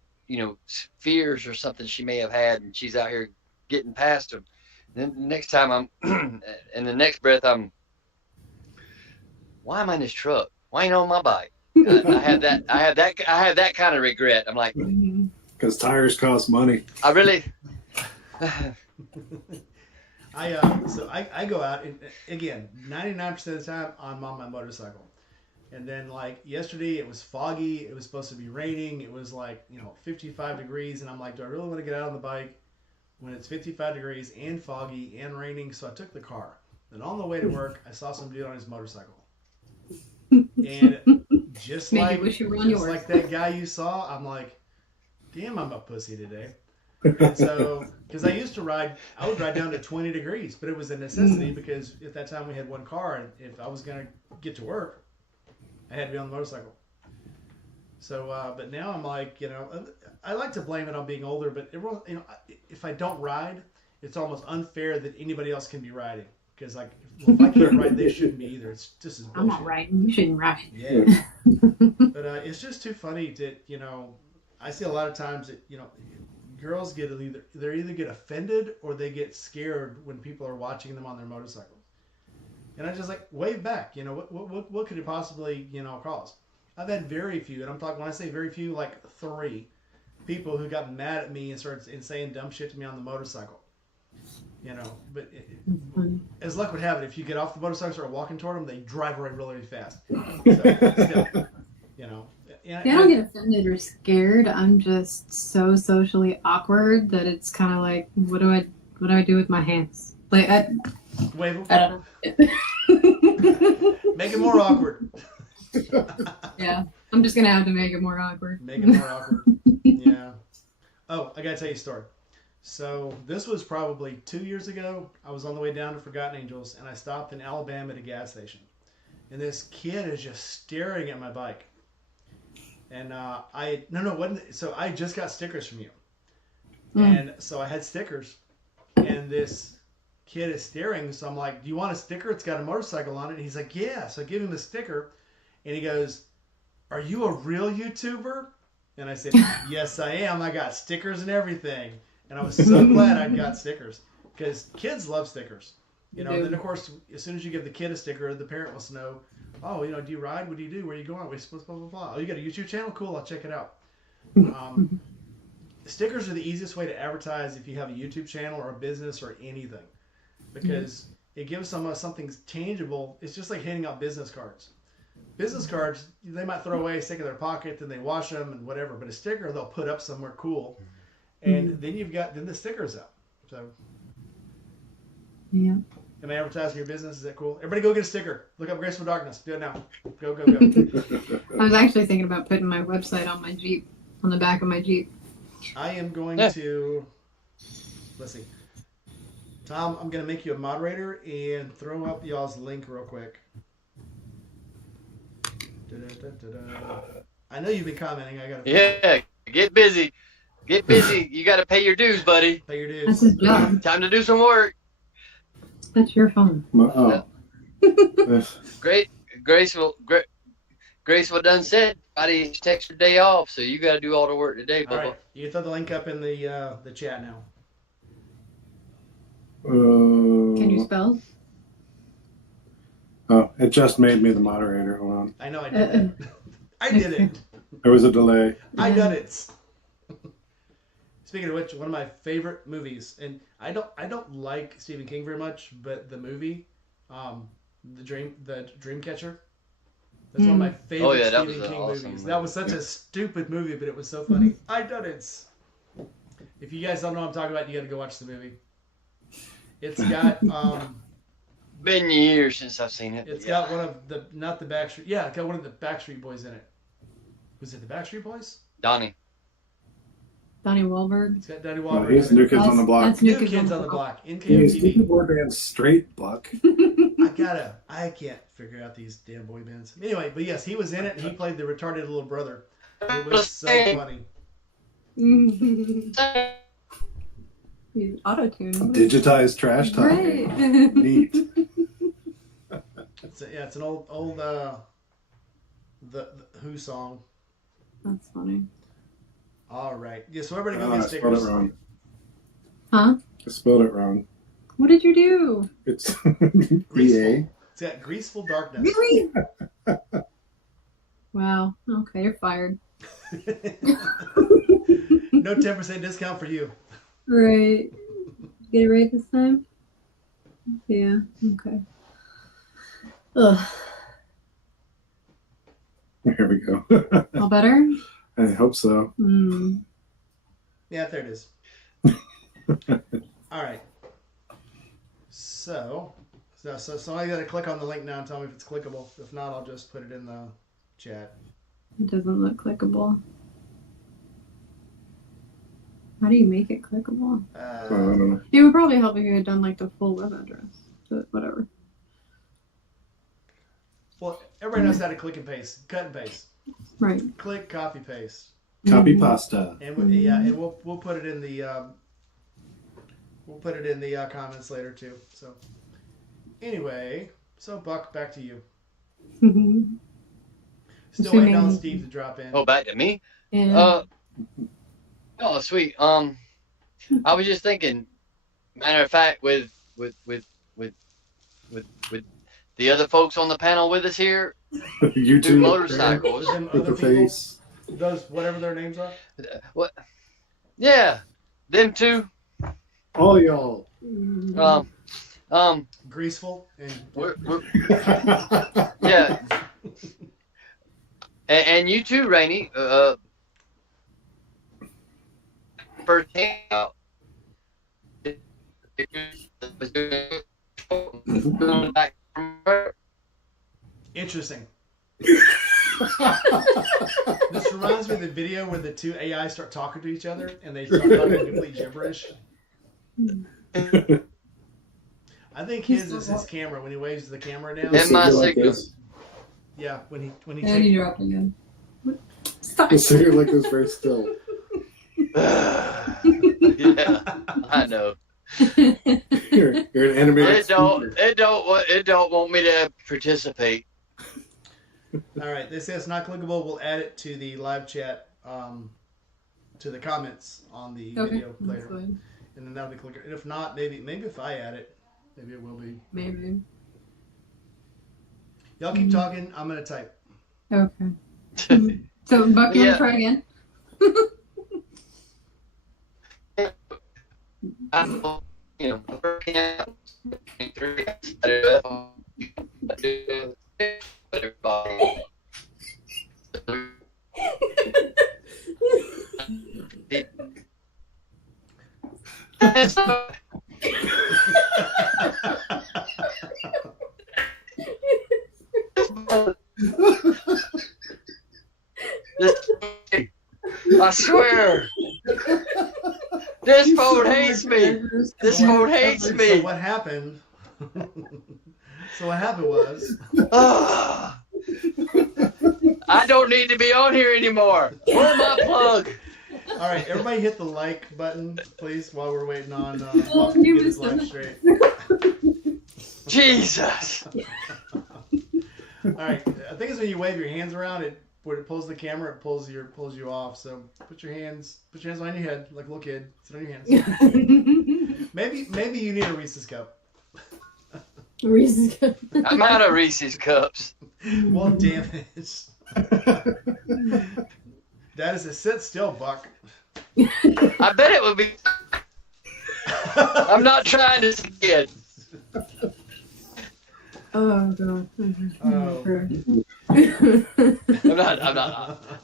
fears or something she may have had, and she's out here getting past them. And then the next time in the next breath, why am I in this truck? Why ain't on my bike? I have that kind of regret. I'm like, because tires cost money. I really. I go out and again 99% of the time I'm on my motorcycle, and then like yesterday it was foggy, it was supposed to be raining, it was like 55 degrees, and I'm like, do I really want to get out on the bike when it's 55 degrees and foggy and raining? So I took the car, and on the way to work I saw some dude on his motorcycle, and just like that guy you saw, I'm like, damn, I'm a pussy today. So, because I would ride down to 20 degrees, but it was a necessity because at that time we had one car, and if I was going to get to work, I had to be on the motorcycle. So, but now I'm like, I like to blame it on being older, but everyone, if I don't ride, it's almost unfair that anybody else can be riding. Because, like, if I can't ride, they shouldn't be either. It's just as bullshit. I'm not riding. You shouldn't ride. Yeah. But it's just too funny that, I see a lot of times that, girls either get offended or they get scared when people are watching them on their motorcycles. And I just like wave back, what could it possibly, cause? I've had very few, and when I say very few, like 3 people who got mad at me and started saying dumb shit to me on the motorcycle. But as luck would have it, if you get off the motorcycle and start walking toward them, they drive away really, really fast. So, still, I don't get offended or scared. I'm just so socially awkward that it's kind of like, what do I do with my hands? Like, wave. I don't know. Make it more awkward. Yeah, I'm just gonna have to make it more awkward. Make it more awkward. Yeah. Oh, I gotta tell you a story. So this was probably 2 years ago. I was on the way down to Forgotten Angels, and I stopped in Alabama at a gas station, and this kid is just staring at my bike. And so I just got stickers from you. And so I had stickers, and this kid is staring. So I'm like, do you want a sticker? It's got a motorcycle on it. And he's like, yeah. So I give him the sticker, and he goes, are you a real YouTuber? And I said, yes, I am. I got stickers and everything. And I was so glad I got stickers, because kids love stickers. And then of course, as soon as you give the kid a sticker, the parent wants to know, oh, do you ride? What do you do? Where are you going? Blah, blah, blah, blah. Oh, you got a YouTube channel? Cool, I'll check it out. Stickers are the easiest way to advertise if you have a YouTube channel or a business or anything, because it gives someone something tangible. It's just like handing out business cards. Business cards, they might throw away, stick in their pocket, then they wash them and whatever. But a sticker, they'll put up somewhere cool, and then the sticker's up. So, yeah. Am I advertising your business? Is that cool? Everybody go get a sticker. Look up Graceful Darkness. Do it now. Go. I was actually thinking about putting my website on my Jeep, on the back of my Jeep. I am going to, let's see. Tom, I'm going to make you a moderator and throw up y'all's link real quick. I know you've been commenting. Yeah, get busy. Get busy. You got to pay your dues, buddy. Pay your dues. That's his job. Time to do some work. That's your phone. Oh. Graceful done said, Friday takes her day off, so you got to do all the work today, Bubba. All right, you can throw the link up in the chat now. Can you spell? Oh, it just made me the moderator. Hold on. I know I did it. I did it. There was a delay. I done it. Speaking of which, one of my favorite movies, and I don't like Stephen King very much, but the movie, the Dreamcatcher, that's one of my favorite Stephen King awesome movies. movie. That was such a stupid movie, but it was so funny. I done it. If you guys don't know what I'm talking about, you got to go watch the movie. It's got Been years since I've seen it. it's got one of the not the Backstreet, yeah, it's got one of the Backstreet Boys in it, Was it the Backstreet Boys? Donnie. Donnie Wahlberg. It's got Daddy No, Wahlberg. he's New Kids on the Block. That's New Kids on the Block. He's NKOTB. boy band straight, Buck. I can't figure out these damn boy bands. Anyway, but yes, he was in it and he played the retarded little brother. It was so funny. He's auto-tuned. Digitized trash talking. Right. Neat. It's an old the Who song. That's funny. All right. Yeah, so everybody go Oh, get I spelled it stickers. wrong. Huh? I spelled it wrong. What did you do? It's Greaseful. EA. It's got Greaseful Darkness. Really? Wow. Okay, you're fired. No 10% discount for you. Right. Get it right this time? Yeah. Okay. Ugh. Here we go. All better? I hope so. Hmm. Yeah, there it is. All right. So I got to click on the link now and tell me if it's clickable. If not, I'll just put it in the chat. It doesn't look clickable. How do you make it clickable? I don't know. It would probably help if you had done like the full web address, but whatever. Well, everybody knows how to click and paste, cut and paste, Right. click, copy, paste, Copy pasta. and and we'll put it in the comments later too. So anyway, so Buck, back to you. Mhm. Still waiting on Steve to drop in. Oh, back to me? Yeah. Oh, sweet. I was just thinking, matter of fact, with the other folks on the panel with us here, You do too. motorcycles. Them With other the people, face. those whatever their names are. What? Yeah, them two. All y'all. Greaseful and We're yeah, and you too, Rainey. First hangout. interesting. This reminds me of the video where the two AI start talking to each other and they start talking complete gibberish. I think his is his camera when he waves the camera down. And my Sit like signal. this. Yeah, when he And you dropped again. Stop. Just sit here like this very still. Yeah, I know. You're an animated It don't. speaker. It don't want me to participate. All right, they say it's not clickable. We'll add it to the live chat, to the comments on the Okay. video That's later, fine. and then that'll be clicker. And if not, maybe if I add it, maybe it will be. Maybe. Y'all keep talking. I'm gonna type. Okay. So, Buck, you want Yeah. to try again? You know, I swear, this phone hates me. This phone hates So me. what happened? So what happened was, Ah. I don't need to be on here anymore. Pull my plug. all right, everybody hit the like button, please, while we're waiting on Well, Buck to you get his missed life it. straight. Jesus. All right, I think it's when you wave your hands around it. When it pulls the camera, it pulls you off. So put your hands behind your head like a little kid. Sit on your hands. Maybe you need a Reese's cup. Reese's Cup. I'm out of Reese's cups. Well, damn it. That is a sit still, Buck. I bet it would be. I'm not trying to skid. Oh, God. Oh.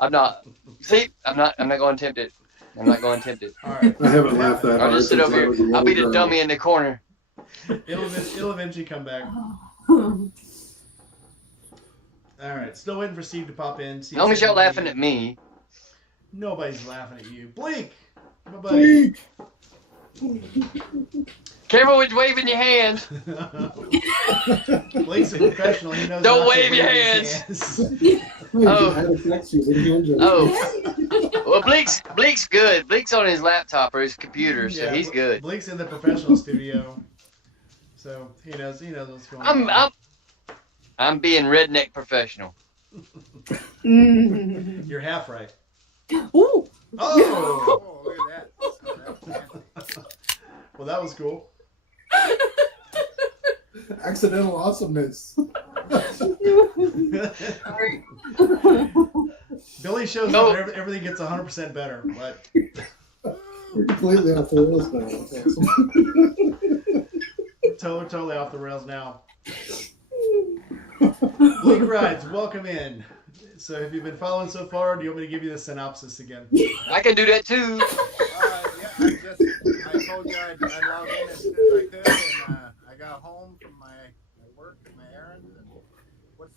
I'm not. See, I'm not going to tempt it. I'm not going to tempt it. All right. I haven't laughed that I'll hard just sit since over I here. was a I'll be the little girl. dummy in the corner. It'll eventually come back. All right, still waiting for Steve to pop in. As long as y'all laughing at me. Nobody's laughing at you. Blink, my buddy. Careful with waving your hand. Blake's a professional. He knows. Don't not to wave your his hands. Oh. Well, Bleak's good. Bleak's on his laptop or his computer, so Yeah, he's good. Blake's in the professional studio, so he knows what's going on. I'm being redneck professional. You're half right. Ooh. Oh. Oh, look at that. Well, that was cool. Accidental awesomeness. Sorry. Billy shows up and everything gets 100% better, but We're completely off the rails now. That's awesome. totally off the rails now. Blake Rides, welcome in. So have you been following so far? Do you want me to give you the synopsis again? I can do that too. Yeah, I told you I'd log in as soon as I could, and I got home from my work and my errands. And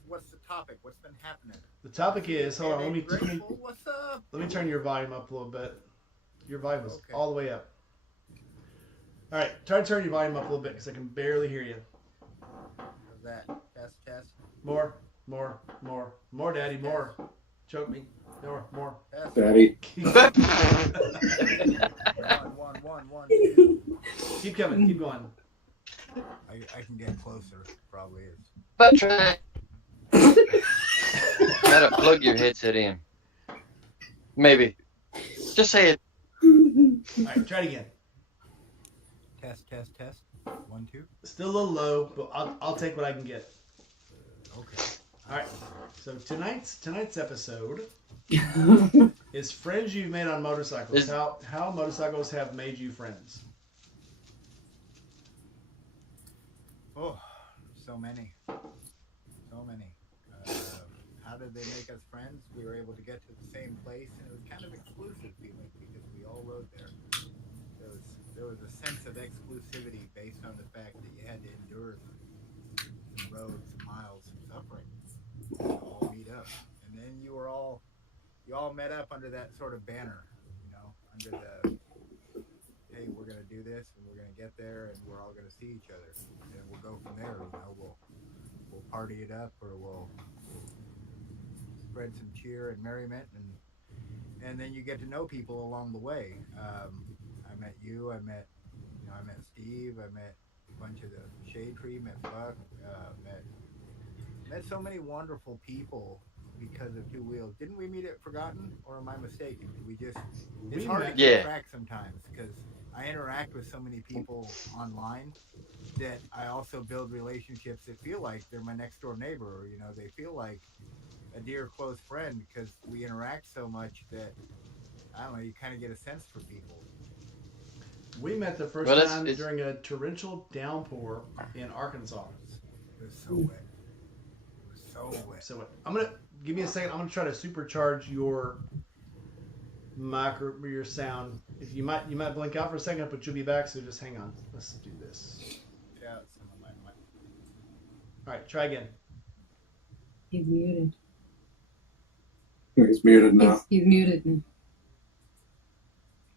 what's the topic? What's been happening? The topic is, hold on, let me What's up? turn your volume up a little bit. Your volume is Okay. all the way up. All right, try to turn your volume up a little bit because I can barely hear you. How's that? Test. More, Daddy, more. Choke me. More. Test. Daddy. One, two. Keep coming. Keep going. I can get closer. Probably is. But try. Gotta plug your headset in. Maybe. Just say it. All right, try it again. Test. 1, 2. Still a little low, but I'll take what I can get. Okay. All right. So tonight's episode is friends you've made on motorcycles. How motorcycles have made you friends. Oh, so many. How did they make us friends? We were able to get to the same place, and it was kind of exclusive feeling because we all rode there. There was a sense of exclusivity based on the fact that you had to endure some roads, some miles, some suffering to all meet up. And then you all met up under that sort of banner, under the, hey, we're going to do this, and we're going to get there, and we're all going to see each other. And we'll go from there, we'll party it up, or we'll spread some cheer and merriment, and then you get to know people along the way. I met you, I met Steve, I met a bunch of the Shade Tree, met Buck, met so many wonderful people because of Two Wheels. Didn't we meet at Forgotten, or am I mistaken? It's hard to keep track sometimes because I interact with so many people online that I also build relationships that feel like they're my next door neighbor, or they feel like a dear close friend because we interact so much that, I don't know, you kind of get a sense for people. We met the first time during a torrential downpour in Arkansas. It was so wet. So what? I'm gonna give me a second. I'm gonna try to supercharge your your sound. If you might blink out for a second, but you'll be back. So just hang on. Let's do this. Yeah, some of my. All right, try again. He's muted. He's muted now. He's muted now.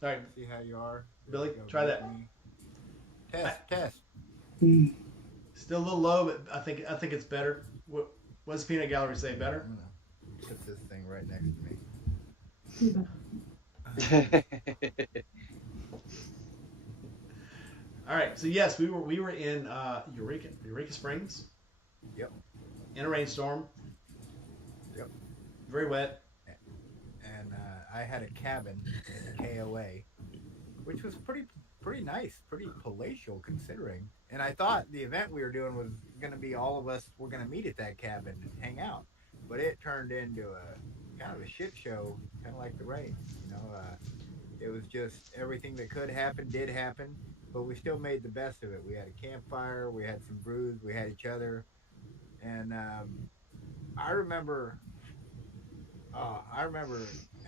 All right, See how you are, Billy. Try that. Test. Still a little low, but I think it's better. What does Peanut Gallery say? Better? I'm gonna put this thing right next to me. All right. So yes, we were in Eureka Springs. Yep. In a rainstorm. Yep. Very wet. And I had a cabin in a KOA, which was pretty nice, pretty palatial considering. And I thought the event we were doing was going to be all of us were going to meet at that cabin and hang out. But it turned into a kind of a shit show, kind of like the rain. It was just everything that could happen did happen, but we still made the best of it. We had a campfire, we had some brews, we had each other. And I remember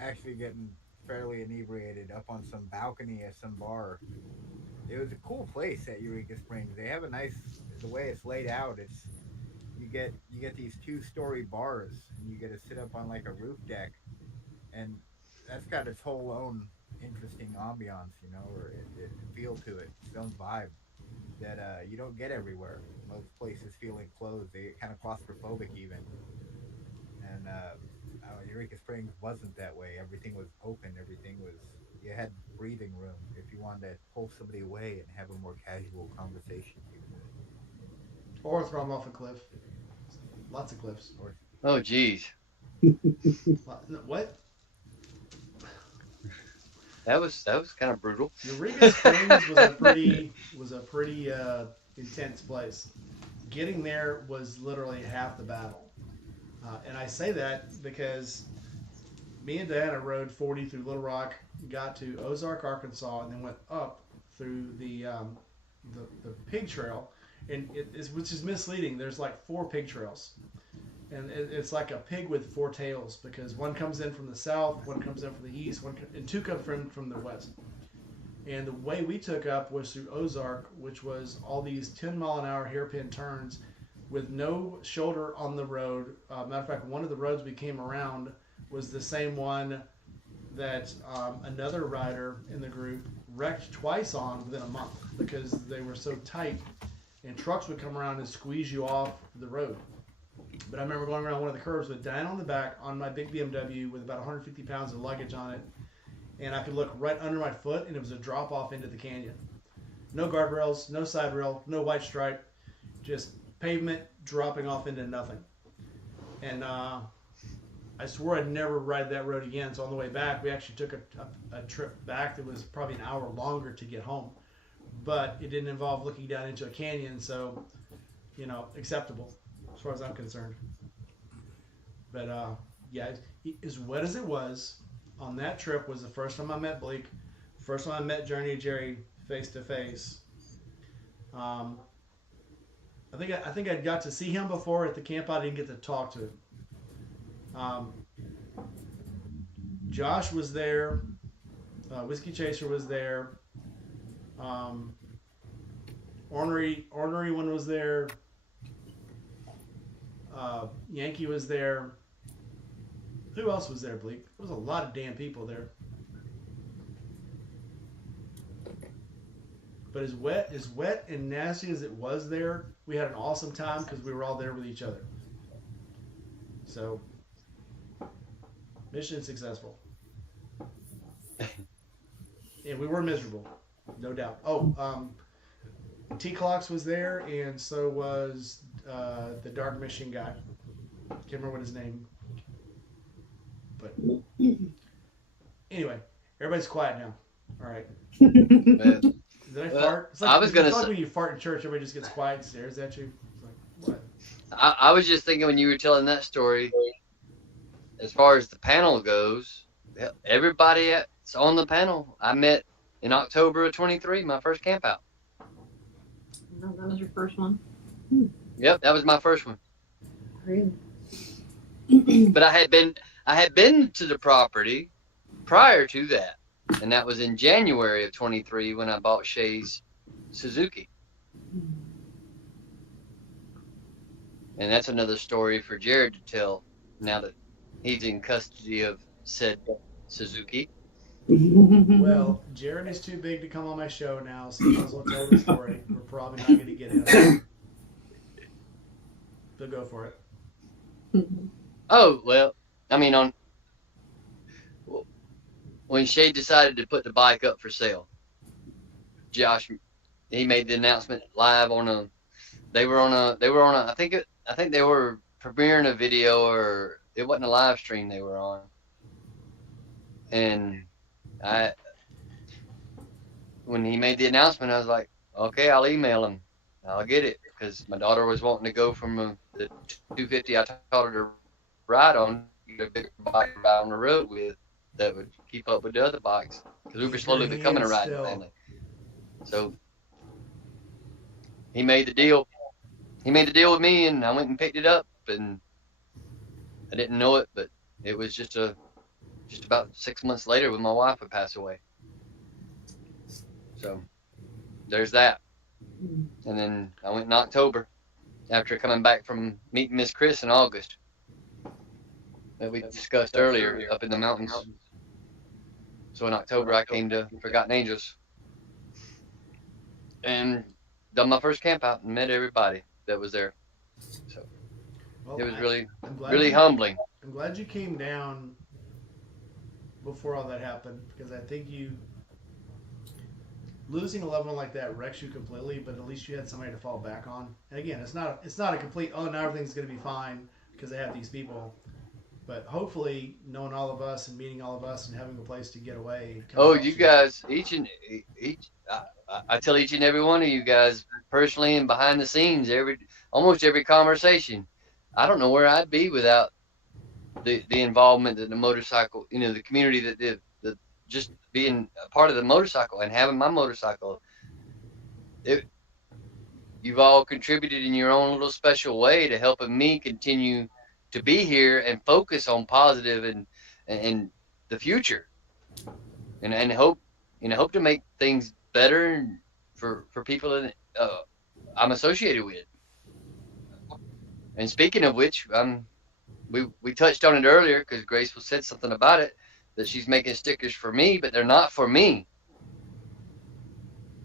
actually getting fairly inebriated up on some balcony at some bar. It was a cool place at Eureka Springs. They have the way it's laid out. you get these 2-story bars, and you get to sit up on like a roof deck, and that's got its whole own interesting ambiance, you know, or it feel to it, its own vibe that you don't get everywhere. Most places feel enclosed; they get kind of claustrophobic even. And Eureka Springs wasn't that way. Everything was open. Everything was you had breathing room. If you wanted to pull somebody away and have a more casual conversation, you could. Or throw them off a cliff. Lots of cliffs. Or Oh, geez. What? That was kind of brutal. Eureka Springs was a pretty intense place. Getting there was literally half the battle. And I say that because me and Diana rode 40 through Little Rock, got to Ozark, Arkansas, and then went up through the pig trail, and which is misleading. There's like 4 pig trails, and it's like a pig with 4 tails because one comes in from the south, one comes in from the east, and 2 come from the west. And the way we took up was through Ozark, which was all these 10-mile-an-hour hairpin turns with no shoulder on the road. Matter of fact, one of the roads we came around was the same one that another rider in the group wrecked twice on within a month because they were so tight, and trucks would come around and squeeze you off the road. But I remember going around one of the curves with Diana on the back on my big BMW with about 150 pounds of luggage on it, and I could look right under my foot, and it was a drop off into the canyon. No guardrails, no side rail, no white stripe, just pavement dropping off into nothing. And I swore I'd never ride that road again. So on the way back, we actually took a trip back that was probably an hour longer to get home. But it didn't involve looking down into a canyon, so, you know, acceptable as far as I'm concerned. But yeah, as wet as it was, on that trip was the first time I met Bleak, first time I met Journey Jerry face to face. I think I'd got to see him before at the camp. I didn't get to talk to him. Josh was there. Whiskey Chaser was there. Ornery one was there. Yankee was there. Who else was there, Bleak? There was a lot of damn people there. But as wet and nasty as it was there, we had an awesome time because we were all there with each other. So, mission successful. And we were miserable, no doubt. Oh, T-Clocks was there, and so was the Dark Mission guy. Can't remember what his name. But anyway, everybody's quiet now. All right. Did I fart? It's like, I was gonna say, when you fart in church, everybody just gets quiet and stares at you. It's like, what? I was just thinking when you were telling that story, as far as the panel goes, everybody that's on the panel I met in October of 23, my first camp out. No, that was your first one. Yep, that was my first one. Really? But I had been to the property prior to that, and that was in January of 23 when I bought Shay's Suzuki. And that's another story for Jared to tell now that he's in custody of said Suzuki. Well, Jared is too big to come on my show now, so I might as well tell the story. We're probably not going to get him. But go for it. Oh, well, I mean, when Shay decided to put the bike up for sale, Josh, he made the announcement live on a, I think they were premiering a video, or it wasn't a live stream they were on. And when he made the announcement, I was like, okay, I'll email him. I'll get it, because my daughter was wanting to go from the 250 I taught her to ride on, get a bigger bike to ride on the road with that would keep up with the other bikes, because we were slowly becoming a riding family. So he made the deal. He made the deal with me, and I went and picked it up, and I didn't know it, but it was just about 6 months later when my wife would pass away. So there's that. And then I went in October. after coming back from meeting Miss Chris in August that we discussed earlier up in the mountains. So in October, I came to Forgotten Angels and done my first camp out and met everybody that was there. So Well, it was really, I'm glad really humbling. I'm glad you came down before all that happened, because I think you losing a loved one like that wrecks you completely. But at least you had somebody to fall back on. And again, it's not a complete now everything's going to be fine because they have these people. But hopefully, knowing all of us and meeting all of us and having a place to get away. Oh, you guys, each, I tell each and every one of you guys personally and behind the scenes, almost every conversation. I don't know where I'd be without the involvement that the motorcycle, the community that the just being a part of the motorcycle and having my motorcycle. It, you've all contributed in your own little special way to helping me continue to be here and focus on positive and the future and hope to make things better for people that I'm associated with. And speaking of which, we touched on it earlier because Graceful said something about it, that she's making stickers for me, but they're not for me.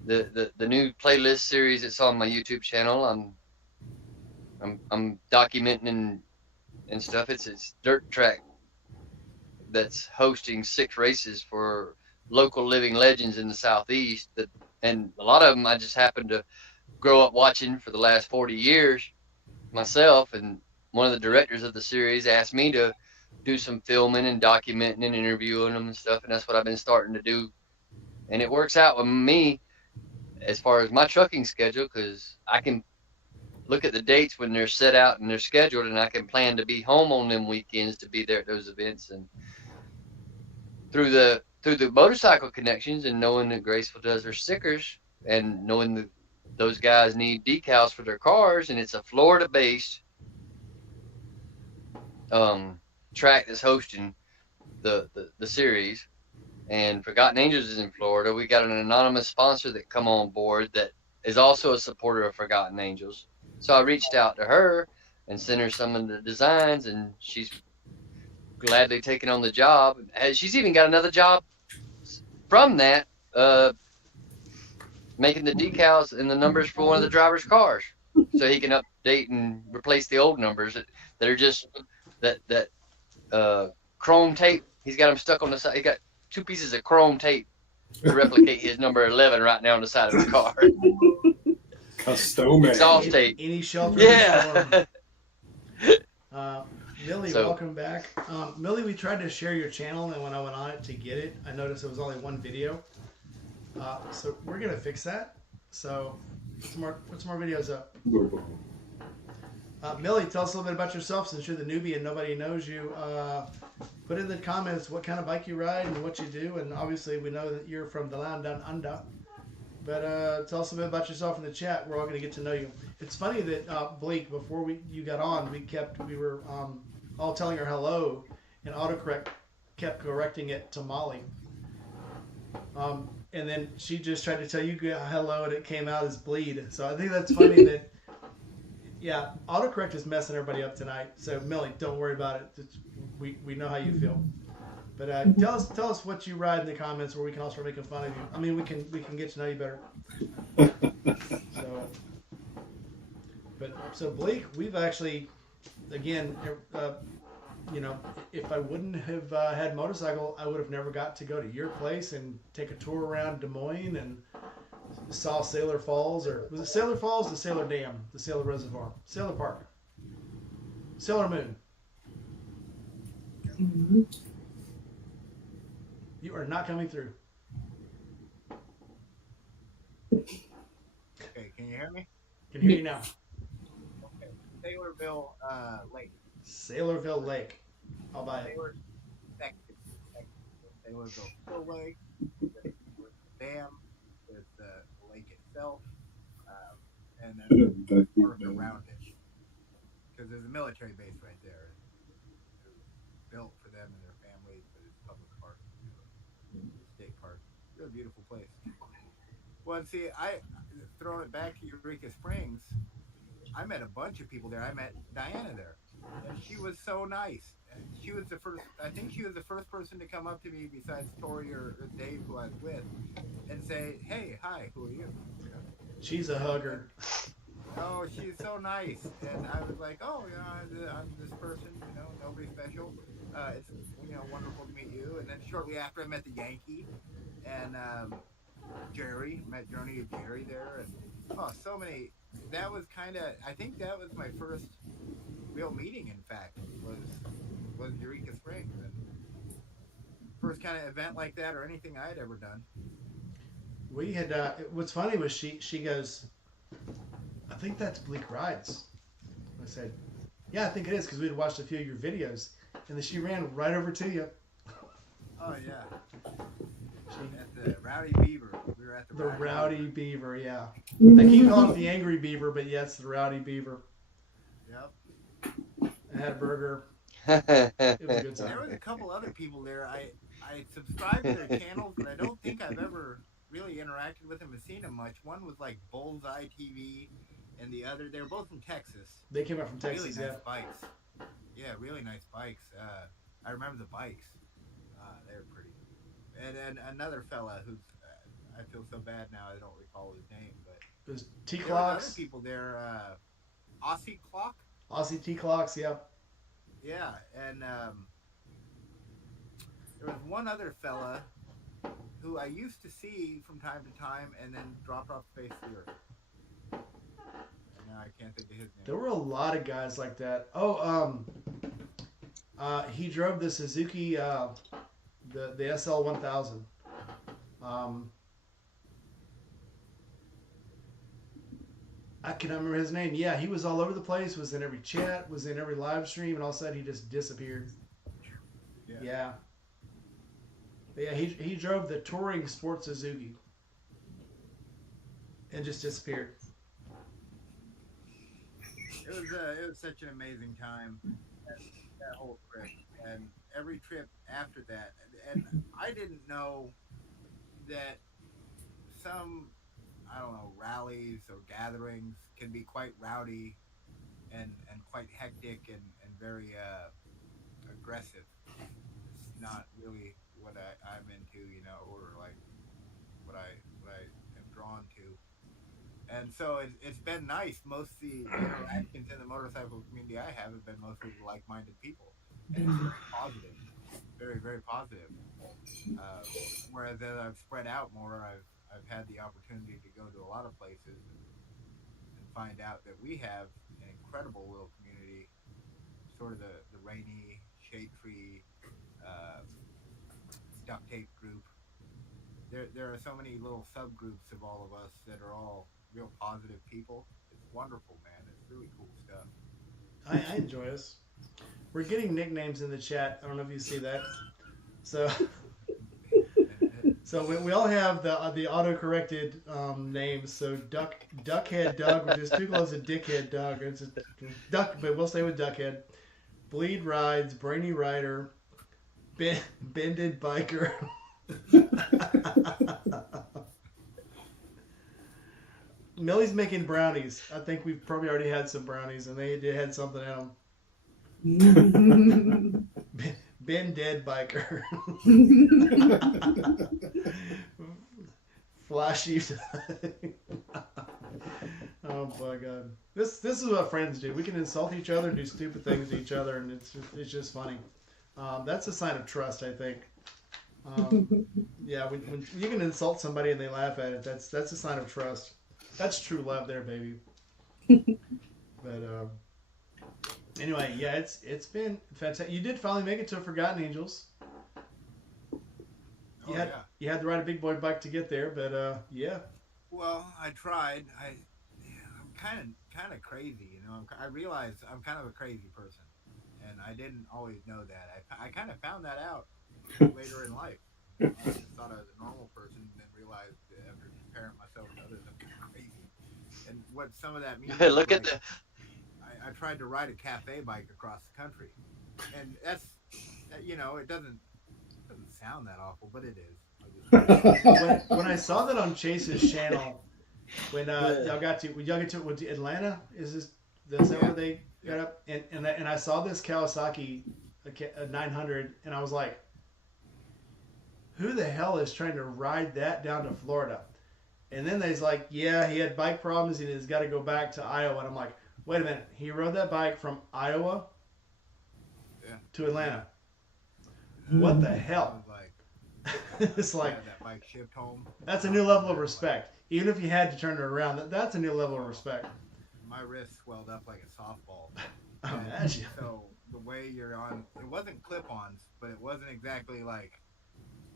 The new playlist series that's on my YouTube channel, I'm documenting and stuff. It's dirt track that's hosting 6 races for local living legends in the southeast. And a lot of them I just happened to grow up watching for the last 40 years myself. And one of the directors of the series asked me to do some filming and documenting and interviewing them and stuff. And that's what I've been starting to do. And it works out with me as far as my trucking schedule, because I can look at the dates when they're set out and they're scheduled, and I can plan to be home on them weekends to be there at those events. And through the motorcycle connections and knowing that Graceful does her stickers and knowing that those guys need decals for their cars, and it's a Florida based track that's hosting the series, and Forgotten Angels is in Florida. We got an anonymous sponsor that come on board that is also a supporter of Forgotten Angels. So I reached out to her and sent her some of the designs, and she's gladly taken on the job. She's even got another job from that, making the decals and the numbers for one of the driver's cars, so he can update and replace the old numbers that are just that chrome tape. He's got them stuck on the side. He got 2 pieces of chrome tape to replicate his number 11 right now on the side of his car. Custom Exhaust tape. Any shelter. Yeah. Millie, welcome back. Millie, we tried to share your channel, and when I went on it to get it, I noticed it was only one video. So we're gonna fix that. So put some more videos up. Millie, tell us a little bit about yourself, since you're the newbie and nobody knows you. Put in the comments what kind of bike you ride and what you do, and obviously we know that you're from the land down under. But tell us a bit about yourself in the chat. We're all going to get to know you. It's funny that Blake, before you got on, we were all telling her hello, and autocorrect kept correcting it to Molly. And then she just tried to tell you hello, and it came out as bleed. So I think that's funny that, yeah, autocorrect is messing everybody up tonight. So Millie, don't worry about it. We know how you feel. But tell us what you ride in the comments, where we can all start making fun of you. I mean, we can get to know you better. So Blake, we've actually, again, if I wouldn't have had motorcycle, I would have never got to go to your place and take a tour around Des Moines and saw Sailor Falls, or was it Sailor Falls, the Sailor Dam, the Sailor Reservoir, Sailor Park, Sailor Moon. Mm-hmm. You are not coming through. Okay, can you hear me? Can hear you now. Okay. Sailorville Lake. Sailorville Lake. I'll buy it. Sailorville Still Lake. There's the dam. There's the lake itself. And then the park around it. Because there's a military base right there. It was built for them and their families, but it's public park. State park. It's a beautiful place. Well, see, I throwing it back to Eureka Springs. I met a bunch of people there. I met Diana there, and she was so nice. And she was the first. I think she was the first person to come up to me besides Tori or Dave, who I was with, and say, "Hey, hi, who are you?" You know? She's a And, hugger. oh, she's so nice, and I was like, "Oh, I'm this person. Nobody special. It's wonderful to meet you." And then shortly after, I met the Yankee, and Jerry. Met Journey and Jerry there, and oh, so many. That was kind of. I think that was my first real meeting. In fact, was Eureka Springs, and first kind of event like that or anything I'd ever done. We had. What's funny was she goes, I think that's Bleak Rides. I said, yeah, I think it is because we had watched a few of your videos, and then she ran right over to you. Oh yeah, She, at the Rowdy Beaver. We were at the the Rowdy Beaver, yeah. Mm-hmm. They keep calling it the Angry Beaver, but yeah, it's the Rowdy Beaver. Yep. I had a burger. It was a good There time. was a couple other people there. I subscribed to their channels, but I don't think I've ever really interacted with them and seen them much. One was like Bullseye TV, and the other they were both from Texas. They came out from Really Texas, nice yeah. bikes. Yeah, really nice bikes. I remember the bikes. They were pretty. And then another fella who's I feel so bad now I don't recall his name, but It was there was other T-Clocks, people there. Aussie Clock. Aussie T-Clocks, yeah. Yeah, and there was one other fella who I used to see from time to time, and then dropped off the face of the earth. And now I can't think of his name. There were a lot of guys like that. He drove the Suzuki, the SL 1000. I cannot remember his name. Yeah, he was all over the place, was in every chat, was in every live stream, and all of a sudden he just disappeared. Yeah. But yeah, he drove the touring Sport Suzuki and just disappeared. It was such an amazing time, that whole trip, and every trip after that. And I didn't know that some, I don't know, rallies or gatherings can be quite rowdy and quite hectic and very aggressive. It's not really what I'm into, or like what I am drawn to. And so it's been nice. Most of the interactions in the motorcycle community I have been mostly with like-minded people, and it's very positive, very very positive. Whereas as I've spread out more, I've had the opportunity to go to a lot of places and find out that we have an incredible little community, sort of the Rainy Shade Tree duct tape group. There are so many little subgroups of all of us that are all real positive people. It's wonderful, man. It's really cool stuff. I enjoy us. We're getting nicknames in the chat. I don't know if you see that. So we all have the auto-corrected names. So Duckhead Doug, which is too close to Dickhead Doug. It's a Duck, but we'll stay with Duckhead. Bleed Rides, Brainy Rider, Bended Biker. Millie's making brownies. I think we've probably already had some brownies, and they had something in them. Ben Dead Biker. Flashy. Oh my god. This is what friends do. We can insult each other, do stupid things to each other, and it's just funny. That's a sign of trust, I think. Yeah, when you can insult somebody and they laugh at it, that's a sign of trust. That's true love there, baby. But anyway, yeah, it's been fantastic. You did finally make it to Forgotten Angels. You had to ride a big boy bike to get there, but yeah. Well, I tried. I'm kind of crazy, I realize I'm kind of a crazy person, and I didn't always know that. I kind of found that out later in life. I just thought I was a normal person, and then realized that after comparing myself to others, I'm crazy. And what some of that means. Look at the. I tried to ride a cafe bike across the country, and that's, it doesn't sound that awful, but it is. when I saw that on Chase's channel, when y'all get to Atlanta, is this That's that where they got up? And I saw this Kawasaki a 900, and I was like, who the hell is trying to ride that down to Florida? And then they's like, yeah, he had bike problems and he's got to go back to Iowa. And I'm like, wait a minute, he rode that bike from Iowa to Atlanta. What the hell? It's like that bike shipped home. That's a new level of respect. Even if you had to turn it around, that's a new level of respect. My wrist swelled up like a softball. Imagine. So the way you're on, it wasn't clip-ons, but it wasn't exactly like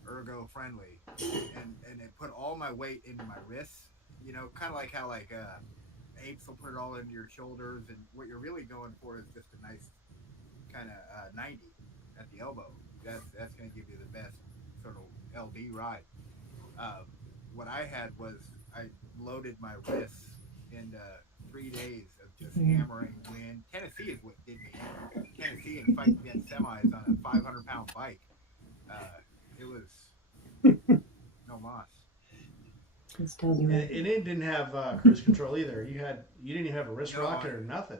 ergo friendly, and it put all my weight into my wrists. You know, kind of like how apes will put it all into your shoulders, and what you're really going for is just a nice kind of 90 at the elbow. That's going to give you the best sort of LD ride. What I had was I loaded my wrists into 3 days of just hammering wind. Tennessee is what did me. Tennessee and fighting against semis on a 500-pound bike. It was no mas. And it didn't have cruise control either. You didn't even have a wrist rocket or nothing.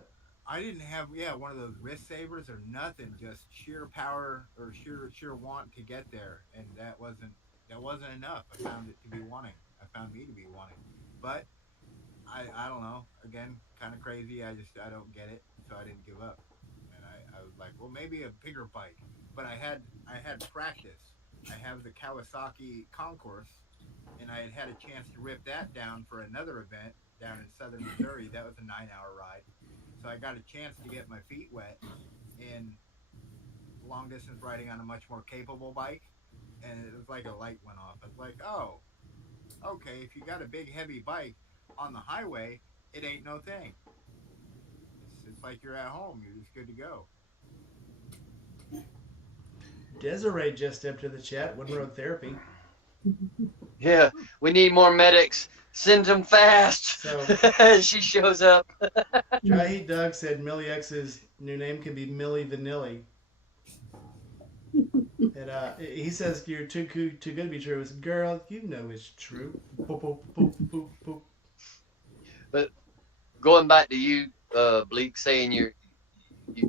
I didn't have one of those wrist savers or nothing. Just sheer power or sheer want to get there, and that wasn't enough. I found it to be wanting. I found me to be wanting, but I don't know. Again, kind of crazy. I don't get it, so I didn't give up. And I was like, well, maybe a bigger bike. But I had practice. I have the Kawasaki Concourse, and I had a chance to rip that down for another event down in southern Missouri. That was a 9-hour ride. So I got a chance to get my feet wet in long distance riding on a much more capable bike. And it was like a light went off. I was like, oh, okay, if you got a big heavy bike on the highway, it ain't no thing. It's like you're at home. You're just good to go. Desiree just stepped to the chat. One Road Therapy. Yeah, we need more medics. Send them fast. So she shows up. Dry Heat Doug said Millie X's new name can be Millie Vanilli. And he says you're too good to be true. It's girl, you know it's true. Boop, boop, boop, boop, boop. But going back to you, Bleak, saying you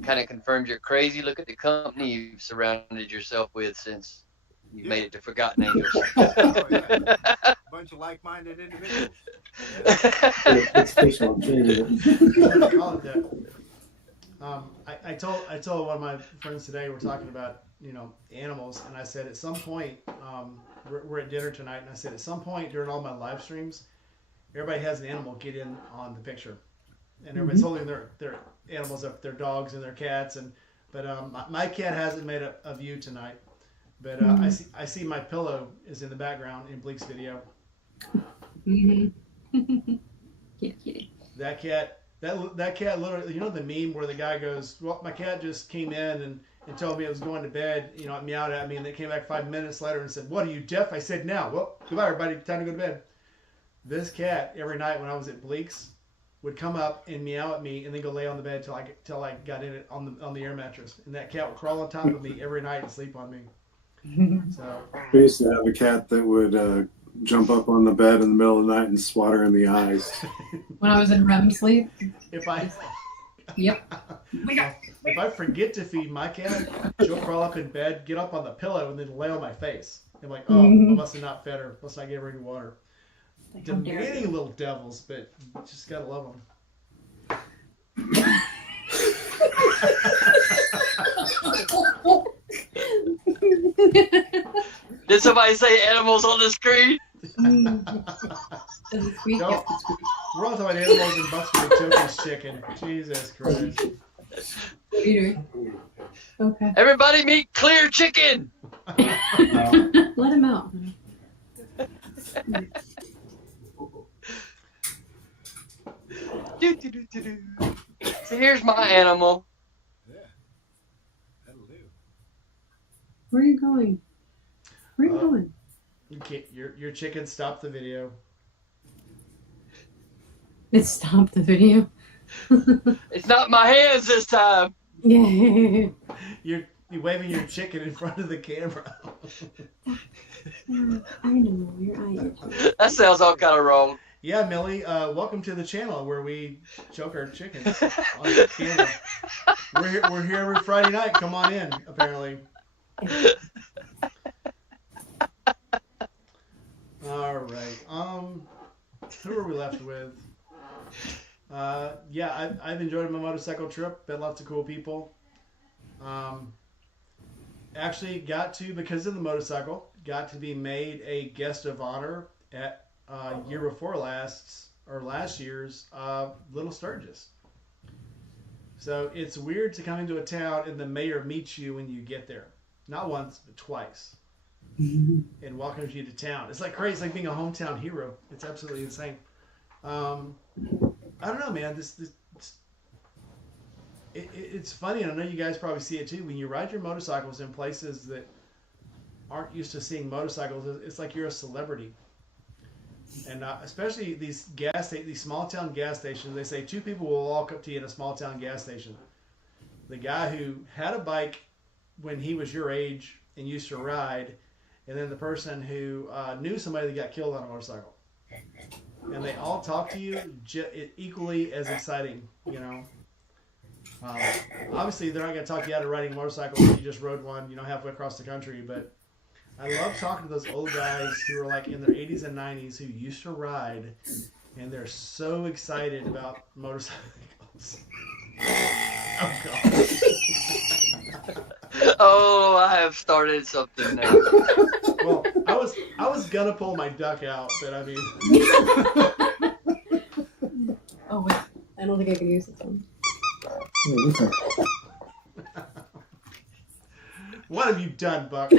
kind of confirmed you're crazy. Look at the company you've surrounded yourself with since you made it to Forgotten Angels. Oh, yeah. Bunch of like-minded individuals. It's official. I'm changing it. Call it that. I told one of my friends today, we're talking about animals, and I said at some point we're at dinner tonight, and I said at some point during all my live streams, everybody has an animal get in on the picture, and everybody's holding their animals up, their dogs and their cats, but my cat hasn't made a view tonight, but I see my pillow is in the background in Bleak's video. Kitty. That cat literally, the meme where the guy goes, well, my cat just came in and told me it was going to bed, it meowed at me, and they came back 5 minutes later and said, what, are you deaf? I said, now. Well, goodbye, everybody. Time to go to bed. This cat, every night when I was at Bleak's, would come up and meow at me and then go lay on the bed till I got in it on the air mattress. And that cat would crawl on top of me every night and sleep on me. So We used to have a cat that would jump up on the bed in the middle of the night and swat her in the eyes. When I was in REM sleep. if I Yep. if I forget to feed my cat, she'll crawl up in bed, get up on the pillow, and then lay on my face. I'm like, oh, I must have not fed her. Must not give her any water. Like, how dare Demanding you. little devils, but you just gotta love them. Did somebody say animals on the screen? Doesn't squeak. No. We're all talking about animals and Bucks for the Chokers chicken. Jesus Christ. Peter. Okay. Everybody meet Clear Chicken. Let him out. So here's my animal. Yeah. That'll do. Where are you going? Where are you going? You can't, your chicken stopped the video. It stopped the video. It's not my hands this time. Yeah. You're waving your chicken in front of the camera. I know. Your eye. That sounds all kind of wrong. Yeah, Millie, welcome to the channel where we choke our chickens on camera. We're here every Friday night. Come on in, apparently. All right. Who are we left with? Yeah, I've enjoyed my motorcycle trip. Met lots of cool people. Actually got to, because of the motorcycle, got to be made a guest of honor at year before last year's Little Sturgis. So it's weird to come into a town and the mayor meets you when you get there. Not once, but twice. And welcomes you to town. It's like crazy. It's like being a hometown hero. It's absolutely insane. I don't know, man. It's funny, and I know you guys probably see it too. When you ride your motorcycles in places that aren't used to seeing motorcycles, it's like you're a celebrity. And especially these small town gas stations, they say two people will walk up to you in a small town gas station. The guy who had a bike when he was your age and used to ride, and then the person who knew somebody that got killed on a motorcycle. And they all talk to you equally as exciting, you know. Obviously, they're not going to talk you out of riding a motorcycle if you just rode one, halfway across the country. But I love talking to those old guys who are like in their 80s and 90s who used to ride, and they're so excited about motorcycles. Oh, God. Oh, I have started something now. Well, I was gonna pull my duck out, but I mean. Oh wait, I don't think I can use this one. What have you done, Buck?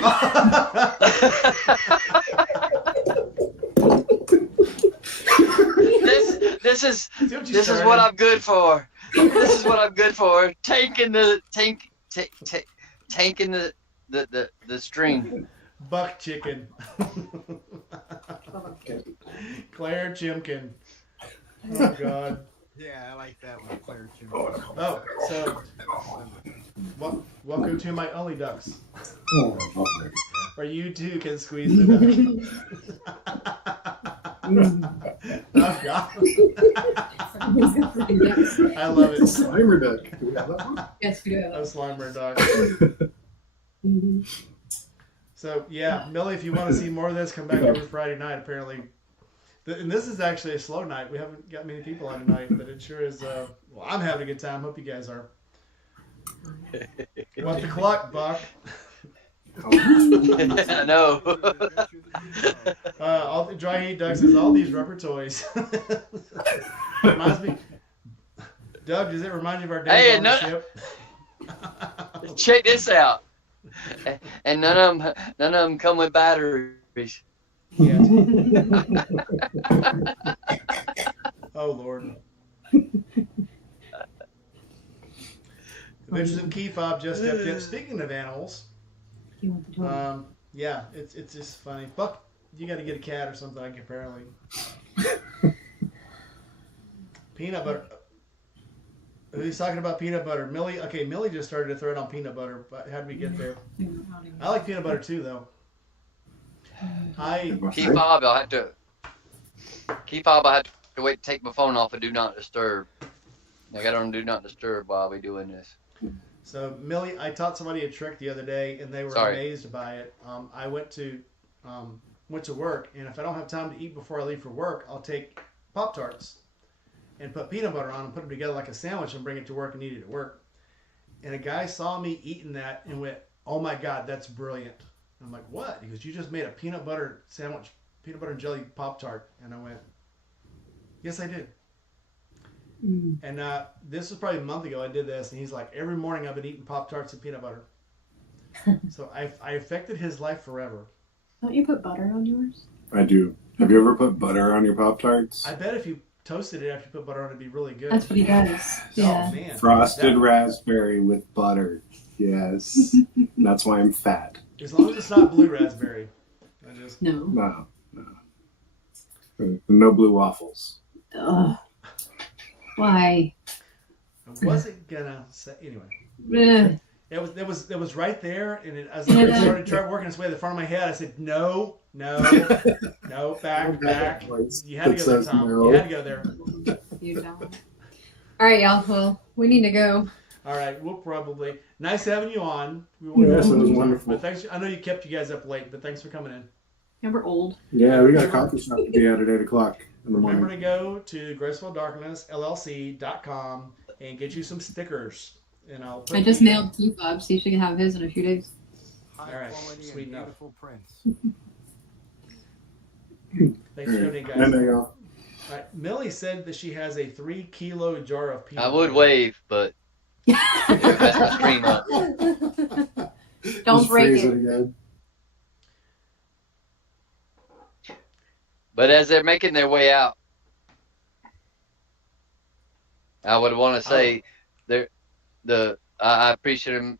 This is what I'm good for. This is what I'm good for. Tanking the string. Buck chicken. Claire Chimkin. Oh God. Yeah, I like that one, Claire Jim. Oh, so welcome to my only ducks, where you too can squeeze the duck. Oh God. I love it. Slimer duck. Do we have that one? Yes, we do. A Slimer duck. So yeah, Millie, if you want to see more of this, come back every Friday night. Apparently, and this is actually a slow night. We haven't got many people on tonight, but it sure is. Well, I'm having a good time. Hope you guys are. What's the clock, Buck? I know. All the dry heat ducks is all these rubber toys. Reminds me, Doug. Does it remind you of our days on the ship? Check this out. And none of them come with batteries. Yeah. Oh Lord. Adventures in Key Fob just stepped in. Speaking of animals, yeah, it's just funny. Buck, you got to get a cat or something. Like apparently. Peanut butter. Who's talking about peanut butter? Millie. Okay, Millie just started a thread on peanut butter. But how did we get there? I like peanut butter too, though. Key fob, I had to wait to take my phone off of Do Not Disturb. I got on Do Not Disturb while we doing this. So Millie, I taught somebody a trick the other day, and they were amazed by it. I went to work, and if I don't have time to eat before I leave for work, I'll take Pop-Tarts and put peanut butter on them, put them together like a sandwich, and bring it to work and eat it at work. And a guy saw me eating that and went, "Oh my God, that's brilliant." And I'm like, "What?" He goes, "You just made a peanut butter sandwich, peanut butter and jelly Pop-Tart." And I went, "Yes, I did." And this was probably a month ago I did this, and he's like, "Every morning I've been eating Pop-Tarts and peanut butter." So I affected his life forever. Don't you put butter on yours? I do. Have you ever put butter on your Pop-Tarts? I bet if you toasted it after you put butter on it, it'd be really good. That's what he does. Yeah. Oh, man. Frosted raspberry with butter. Yes. That's why I'm fat. As long as it's not blue raspberry. No. No blue waffles. Ugh. Why? I wasn't gonna say anyway. It was right there, and as Yeah, it that- started working its way to the front of my head, I said, "No, back, back." You had to go there, Says Tom. no. You had to go there. You don't. All right, y'all. Well, we need to go. All right, we'll probably. Nice having you on. We Yes, it was wonderful. But thanks. I know you kept you guys up late, but thanks for coming in. Yeah, we're old. Yeah, we got a coffee shop to be at 8 o'clock in the Remember morning. to go to gracefuldarknessllc.com and get you some stickers. And I'll put I just the- mailed Q Fob, so you should have his in a few days. High All right, quality sweet and enough. beautiful prints. Thanks for doing, guys. And they go. All right, Millie said that she has a 3-kilo jar of peanut I would butter. wave, but that's my scream up. Don't Just break freeze it. again. But as they're making their way out, I would want to say I appreciate them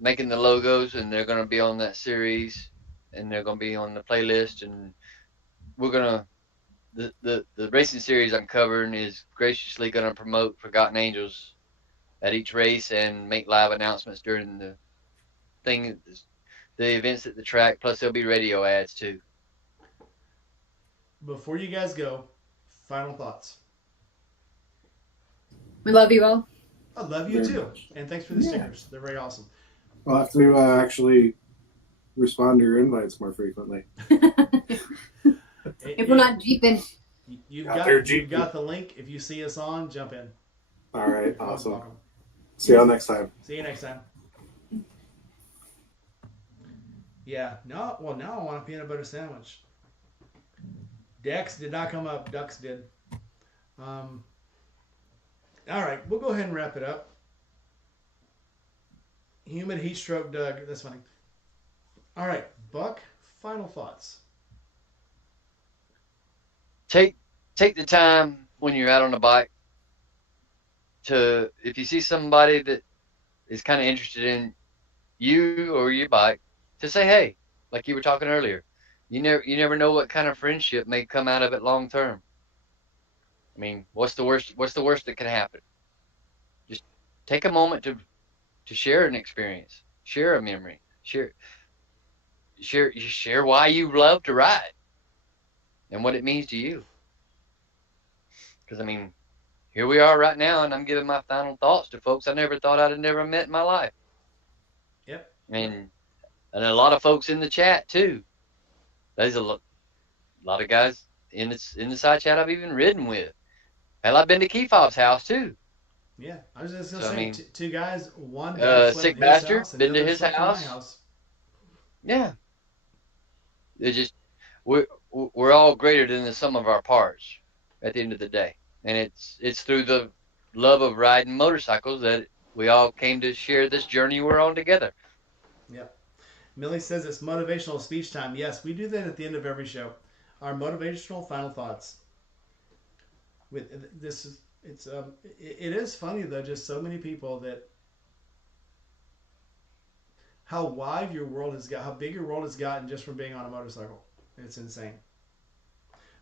making the logos, and they're going to be on that series, and they're going to be on the playlist, and we're going to the racing series I'm covering is graciously going to promote Forgotten Angels at each race and make live announcements during the events at the track. Plus, there'll be radio ads too. Before you guys go, final thoughts. We love you all. I love you Very too, much. and thanks for the Yeah. stickers. They're very awesome. I'll have to actually respond to your invites more frequently. If we're not jeeping. You've Out got there, you've Jeep. got the link. If you see us on, jump in. All right, You're awesome. welcome. See y'all next time. See you next time. Yeah. No. Well, now I want a peanut butter sandwich. Dex did not come up. Ducks did. All right. We'll go ahead and wrap it up. Humid heat stroke, Doug. That's funny. All right, Buck. Final thoughts. Take the time when you're out on the bike to, if you see somebody that is kind of interested in you or your bike, to say hey, like you were talking earlier. You never know what kind of friendship may come out of it long term. I mean, what's the worst that can happen? Just take a moment to share an experience, share a memory, share why you love to ride and what it means to you. Because I mean, here we are right now, and I'm giving my final thoughts to folks I never thought I'd have never met in my life. Yep. And a lot of folks in the chat too. There's a lot of guys in the side chat I've even ridden with. Hell, I've been to Kefob's house too. Yeah, I was just gonna So, I say mean, two guys. One guy slept Sick in his Bastard, house, and been the to other his slept in my house. house. Yeah. It just we're all greater than the sum of our parts at the end of the day, and it's through the love of riding motorcycles that we all came to share this journey we're on together. Yep. Millie says it's motivational speech time. Yes, we do that at the end of every show. Our motivational final thoughts. With this is it is funny though, just so many people that how wide your world has got, how big your world has gotten just from being on a motorcycle. It's insane.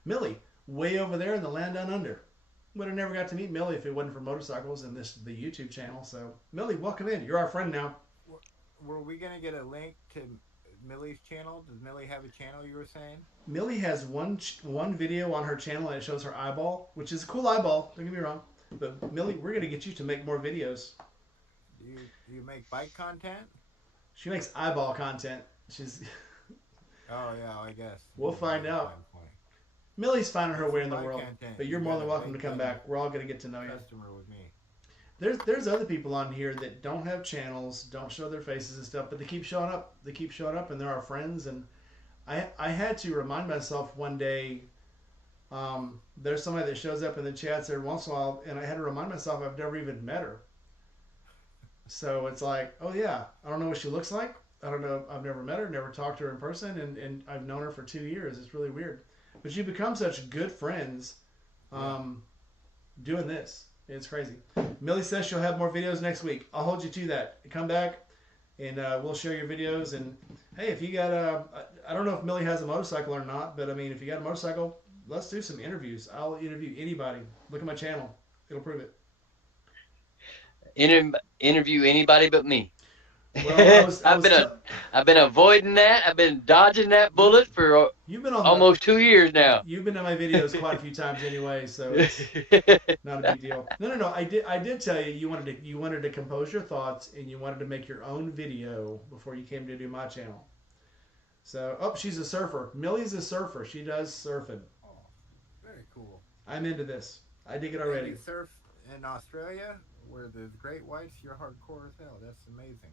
Millie, way over there in the land down under. Would have never got to meet Millie if it wasn't for motorcycles and the YouTube channel. So Millie, welcome in. You're our friend now. Were we gonna get a link to Millie's channel? Does Millie have a channel? You were saying? Millie has one video on her channel and it shows her eyeball, which is a cool eyeball. Don't get me wrong. But Millie, we're gonna get you to make more videos. Do you make bike content? She makes eyeball content. She's Oh yeah, I guess. We'll find out. Millie's finding her way in the world. But you're more than welcome to come back. We're all gonna get to know you. Customer with me. There's other people on here that don't have channels, don't show their faces and stuff, but they keep showing up. They keep showing up, and they're our friends. And I had to remind myself one day. There's somebody that shows up in the chats every once in a while, and I had to remind myself I've never even met her. So it's like, oh yeah, I don't know what she looks like. I don't know. I've never met her, never talked to her in person, and I've known her for 2 years. It's really weird. But you become such good friends doing this. It's crazy. Millie says she'll have more videos next week. I'll hold you to that. Come back, and we'll share your videos. And hey, if you got I don't know if Millie has a motorcycle or not, but I mean, if you got a motorcycle, let's do some interviews. I'll interview anybody. Look at my channel. It'll prove it. Interview anybody but me. Well, I was I've been avoiding that. I've been dodging that bullet for you've been on almost 2 years now. you've been in my videos quite a few times anyway, so it's not a big deal. No. I did tell you you wanted to compose your thoughts and you wanted to make your own video before you came to do my channel. So, oh, she's a surfer. Millie's a surfer. She does surfing. Oh, very cool. I'm into this. I dig it And already. you surf in Australia where there's great whites. You're hardcore as hell. That's amazing.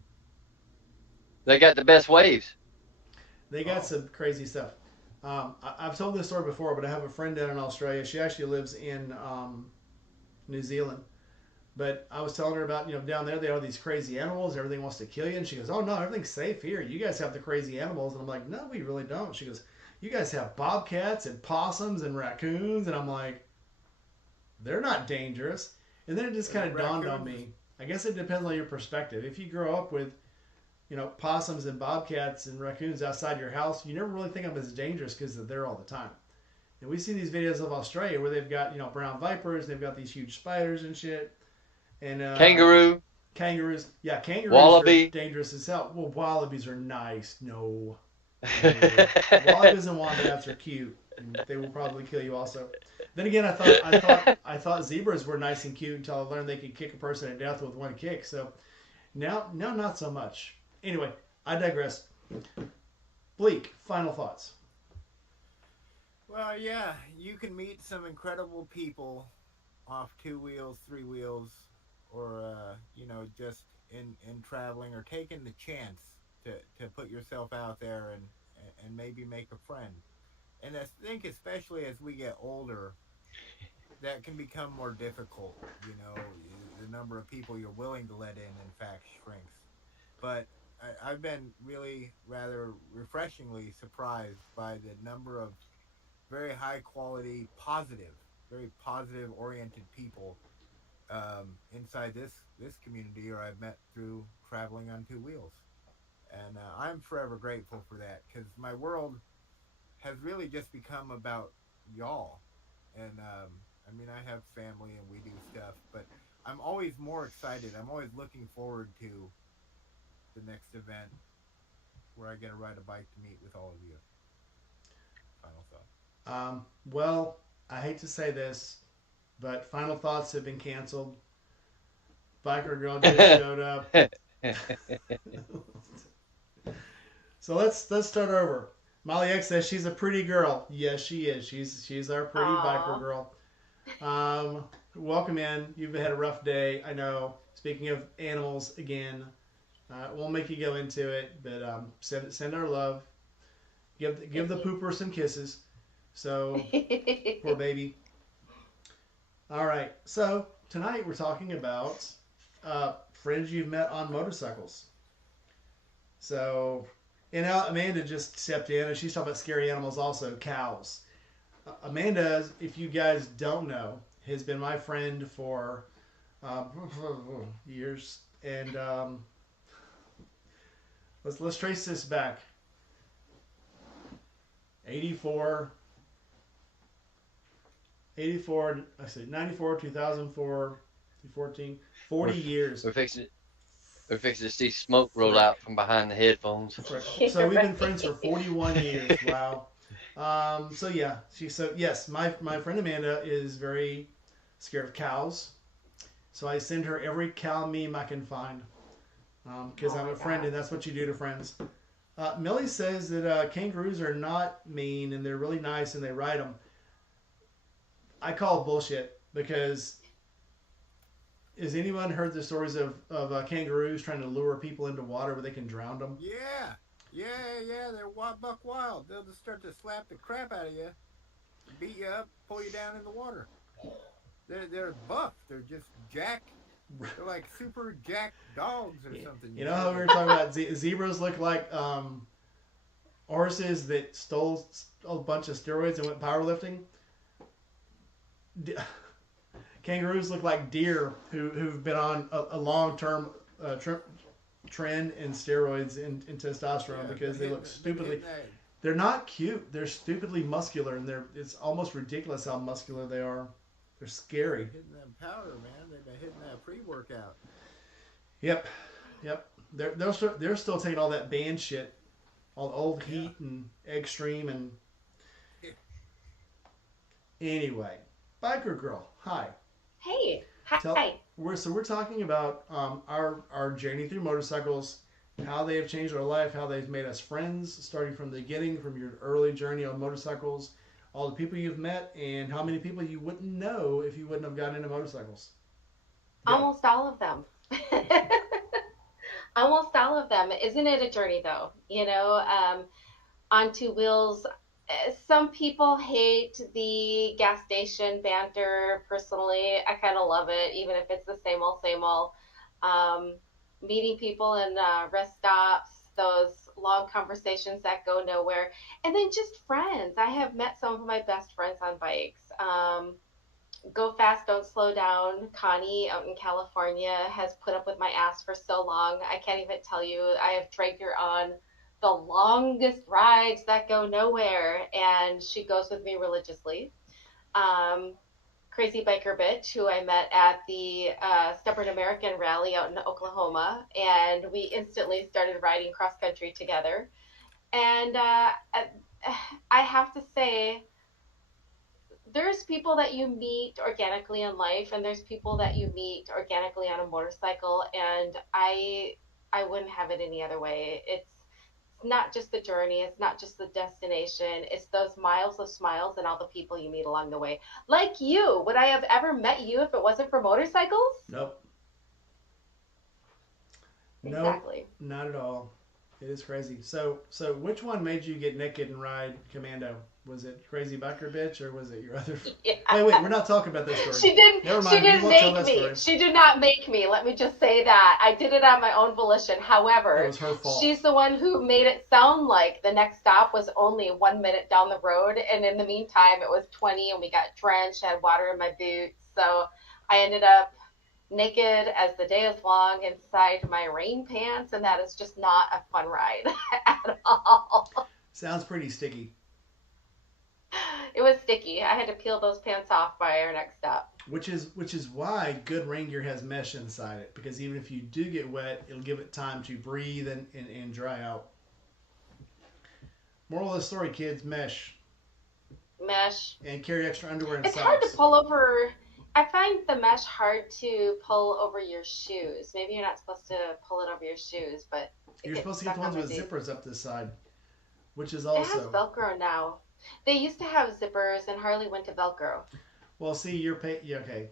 They got the best waves. They got some crazy stuff. I've told this story before, but I have a friend down in Australia. She actually lives in New Zealand. But I was telling her about, down there they have these crazy animals. Everything wants to kill you. And she goes, oh, no, everything's safe here. You guys have the crazy animals. And I'm like, no, we really don't. She goes, you guys have bobcats and possums and raccoons. And I'm like, they're not dangerous. And then it just kind of dawned on me. I guess it depends on your perspective. If you grow up with, possums and bobcats and raccoons outside your house, you never really think of them as dangerous because they're there all the time. And we see these videos of Australia where they've got, brown vipers. They've got these huge spiders and shit. And kangaroos. Yeah, kangaroos Wallaby. are dangerous as hell. Well, wallabies are nice. No. Wallabies and wombats are cute. And they will probably kill you also. Then again, I thought zebras were nice and cute until I learned they could kick a person to death with one kick. So now not so much. Anyway, I digress. Bleak, final thoughts. Well, yeah, you can meet some incredible people off 2 wheels, 3 wheels, or just in traveling or taking the chance to put yourself out there and maybe make a friend. And I think especially as we get older, that can become more difficult. The number of people you're willing to let in fact shrinks. But I've been really rather refreshingly surprised by the number of very high quality, very positive oriented people inside this community, or I've met through traveling on 2 wheels, and I'm forever grateful for that because my world has really just become about y'all, and I have family and we do stuff, but I'm always more excited. I'm always looking forward to the next event where I get to ride a bike to meet with all of you. Final thought. Well, I hate to say this, but final thoughts have been canceled. Biker girl just showed up. So let's start over. Molly X says she's a pretty girl. Yes, she is. She's our pretty biker girl. Welcome in. You've had a rough day. I know. Speaking of animals again, won't make you go into it, but send our love. Give the pooper some kisses. So poor baby. All right. So tonight we're talking about friends you've met on motorcycles. So, Amanda just stepped in, and she's talking about scary animals also, cows. Amanda, if you guys don't know, has been my friend for years, and let's trace this back. 94, I said 94, 2004, 2014, 40 years. We're fixing to see smoke roll out from behind the headphones. So we've been friends for 41 years. Wow. So yes, my friend Amanda is very scared of cows. So I send her every cow meme I can find because I'm a friend, and that's what you do to friends. Millie says that kangaroos are not mean and they're really nice and they ride them. I call it bullshit because has anyone heard the stories of kangaroos trying to lure people into water where they can drown them? Yeah. They're buck wild. They'll just start to slap the crap out of you, beat you up, pull you down in the water. They're buff. They're just jack. They're like super jack dogs or something. You know how we were talking about zebras look like horses that stole a bunch of steroids and went powerlifting? Kangaroos look like deer who've been on a long-term trend in steroids and testosterone because they look stupidly. They're not cute. They're stupidly muscular, and it's almost ridiculous how muscular they are. They're scary. They're hitting that powder, man. They've been hitting that pre-workout. Yep. they're still taking all that band shit, all the old Heat and Extreme and anyway. Biker Girl, hi. Hey, Tell hi. we're talking about our journey through motorcycles, how they have changed our life, how they've made us friends, starting from the beginning, from your early journey on motorcycles, all the people you've met, and how many people you wouldn't know if you wouldn't have gotten into motorcycles. Go. Almost all of them. Almost all of them. Isn't it a journey though? On two wheels. Some people hate the gas station banter. Personally, I kind of love it, even if it's the same old, same old. Um, Meeting people in rest stops, those long conversations that go nowhere, and then just friends. I have met some of my best friends on bikes. Go fast, don't slow down. Connie out in California has put up with my ass for so long. I can't even tell you. I have dragged her on the longest rides that go nowhere, and she goes with me religiously. Um, Crazy Biker Bitch, who I met at the Stubborn American rally out in Oklahoma, and we instantly started riding cross country together. And I have to say, there's people that you meet organically in life, and there's people that you meet organically on a motorcycle, and I wouldn't have it any other way. It's not just the journey, it's not just the destination, it's those miles of smiles and all the people you meet along the way. Like you, would I have ever met you if it wasn't for motorcycles? Nope. Exactly. Nope, not at all. It is crazy. So which one made you get naked and ride commando? Was it Crazy Biker Bitch or was it your other? Yeah. Wait, we're not talking about this story. She didn't. Never She mind. You didn't won't tell make that me. story. She did not make me. Let me just say that I did it on my own volition. It However, was her fault. she's the one who made it sound like the next stop was only 1 minute down the road, and in the meantime, it was 20, and we got drenched. I had water in my boots, so I ended up naked as the day is long inside my rain pants, and that is just not a fun ride at all. Sounds pretty sticky. It was sticky. I had to peel those pants off by our next stop. Which is why good rain gear has mesh inside it, because even if you do get wet, it'll give it time to breathe and dry out. Moral of the story, kids, mesh. Mesh. And carry extra underwear and It's socks. hard to pull over. I find the mesh hard to pull over your shoes. Maybe you're not supposed to pull it over your shoes, but You're supposed to get the ones with zippers up this side, which is It has also. Velcro now. They used to have zippers, and Harley went to Velcro. Well, see, you're paying. Yeah, okay.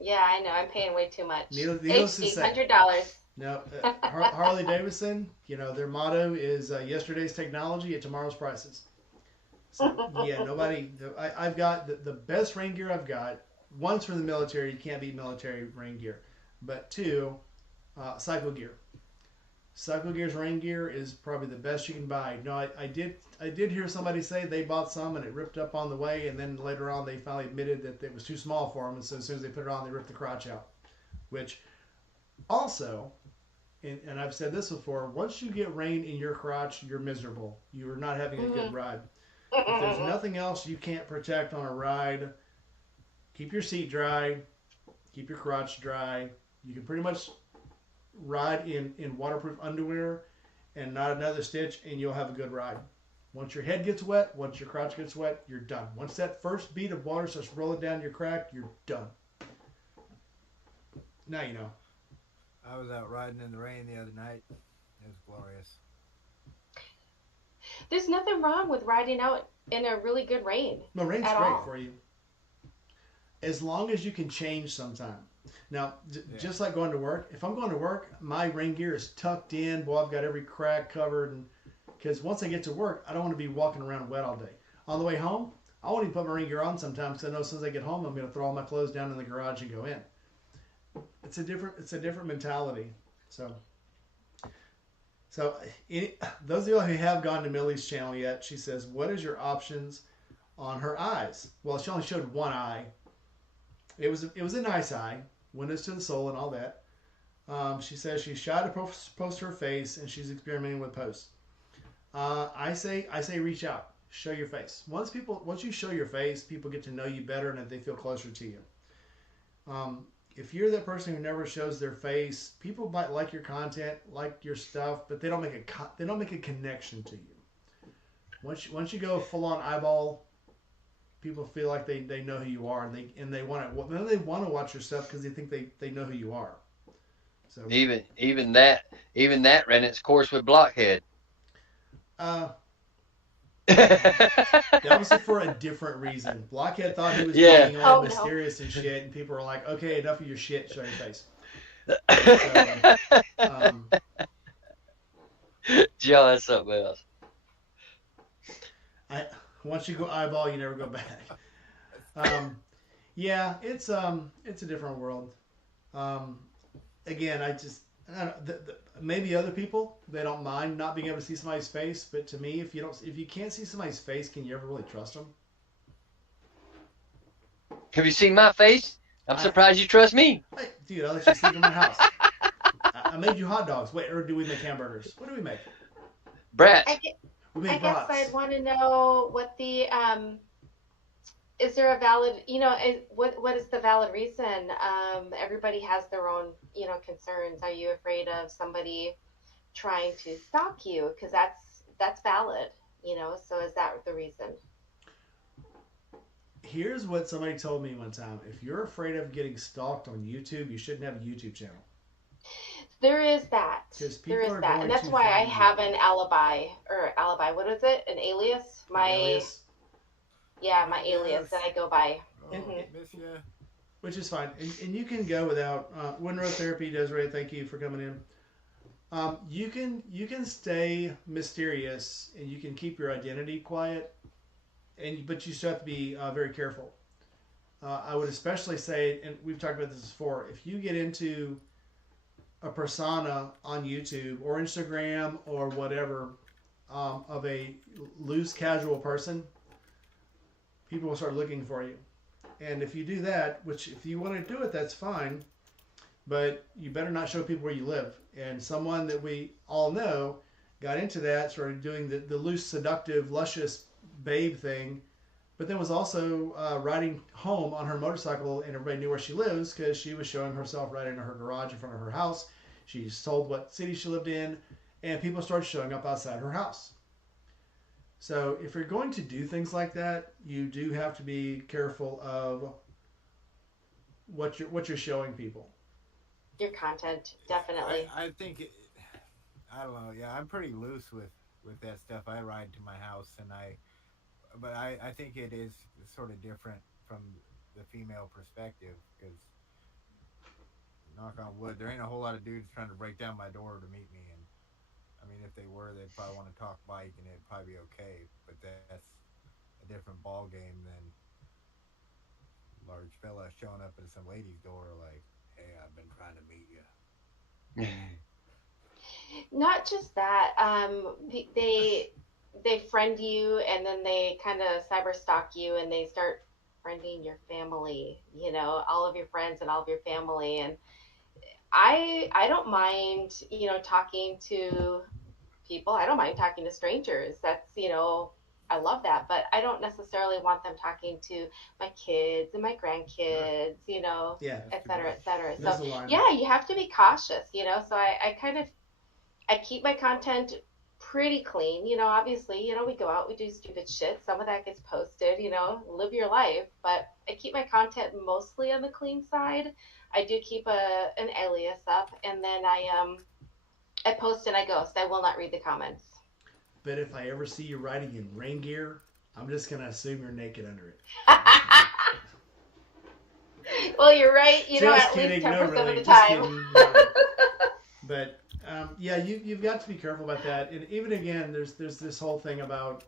Yeah, I know. I'm paying way too much. Needless to HD, say. $100. No, Harley Davidson. Their motto is yesterday's technology at tomorrow's prices. So yeah, nobody. I've got the best rain gear I've got. One's from the military. You can't beat military rain gear. But two, cycle gear. Cycle Gear's rain gear is probably the best you can buy. No, I did hear somebody say they bought some and it ripped up on the way, and then later on they finally admitted that it was too small for them, and so as soon as they put it on, they ripped the crotch out. Which also, and I've said this before, once you get rain in your crotch, you're miserable. You are not having a good ride. If there's nothing else you can't protect on a ride, keep your seat dry, keep your crotch dry. You can pretty much ride in waterproof underwear and not another stitch, and you'll have a good ride. Once your head gets wet, once your crotch gets wet, you're done. Once that first bead of water starts rolling down your crack, you're done. Now you know. I was out riding in the rain the other night. It was glorious. There's nothing wrong with riding out in a really good rain. No, rain's At great all. for you. As long as you can change sometime. Now, just like going to work, if I'm going to work, my rain gear is tucked in. Boy, I've got every crack covered. And because once I get to work, I don't want to be walking around wet all day. On the way home, I won't even put my rain gear on sometimes because I know as soon as I get home, I'm going to throw all my clothes down in the garage and go in. It's a different mentality. So those of you who have gone to Millie's channel yet, she says, what is your options on her eyes? Well, she only showed one eye. It was a nice eye, windows to the soul and all that. She says she's shy to post her face and she's experimenting with posts. I say reach out, show your face. Once you show your face, people get to know you better and they feel closer to you. if you're that person who never shows their face, people might like your content, like your stuff, but they don't make a connection to you. Once you go full on eyeball, people feel like they know who you are, and they want to watch your stuff because they think they know who you are. So Even that ran its course with Blockhead. uh, that was for a different reason. Blockhead thought he was Yeah. being all Oh, no. mysterious and shit, and people were like, "Okay, enough of your shit. Show your face." So, Joe, that's something else. once you go eyeball, you never go back. Yeah, it's a different world. Again, I don't, maybe other people they don't mind not being able to see somebody's face, but to me, if you can't see somebody's face, can you ever really trust them? Have you seen my face? I'm surprised you trust me. Hey, dude, I let you sleep in my house. I made you hot dogs. Wait, or do we make hamburgers? What do we make? Brats. We I make guess brats. I'd want to know what the is there a valid, what is the valid reason? Everybody has their own, concerns. Are you afraid of somebody trying to stalk you? Because that's valid, so is that the reason? Here's what somebody told me one time. If you're afraid of getting stalked on YouTube, you shouldn't have a YouTube channel. There is that. 'Cause people There is are that. going And that's to why I find you. have an alibi, what is it? An alias? Yeah, my alias that I go by. Oh, Mhm. miss ya. Which is fine, and you can go without. Windrow Therapy, Desiree, thank you for coming in. You can stay mysterious and you can keep your identity quiet, but you still have to be very careful. I would especially say, and we've talked about this before, if you get into a persona on YouTube or Instagram or whatever of a loose casual person, people will start looking for you. And if you do that, which if you want to do it, that's fine, but you better not show people where you live. And someone that we all know got into that, started doing the loose, seductive, luscious babe thing, but then was also riding home on her motorcycle, and everybody knew where she lives because she was showing herself right in her garage in front of her house. She told what city she lived in, and people started showing up outside her house. So if you're going to do things like that, you do have to be careful of what you're showing people. Your content, definitely. I think I don't know. Yeah, I'm pretty loose with that stuff. I ride to my house, but I think it is sort of different from the female perspective because, knock on wood, there ain't a whole lot of dudes trying to break down my door to meet me. And I mean, if they were, they'd probably want to talk bike, and it'd probably be okay. But that's a different ball game than large fella showing up at some lady's door like, "Hey, I've been trying to meet you." Not just that. They friend you and then they kind of cyber stalk you and they start friending your family, all of your friends and all of your family. And I don't mind, talking to people. I don't mind talking to strangers. That's, I love that, but I don't necessarily want them talking to my kids and my grandkids, Yeah. et cetera, et cetera. There's So the line. yeah, you have to be cautious, so I keep my content pretty clean. Obviously, we go out, we do stupid shit. Some of that gets posted, live your life. But I keep my content mostly on the clean side. I do keep an alias up, and then I post and I ghost. I will not read the comments. But if I ever see you riding in rain gear, I'm just gonna assume you're naked under it. Well, you're right. Just At kidding, least 10% no, really, of the just time. kidding, no. But yeah, you've got to be careful about that. And even again, there's this whole thing about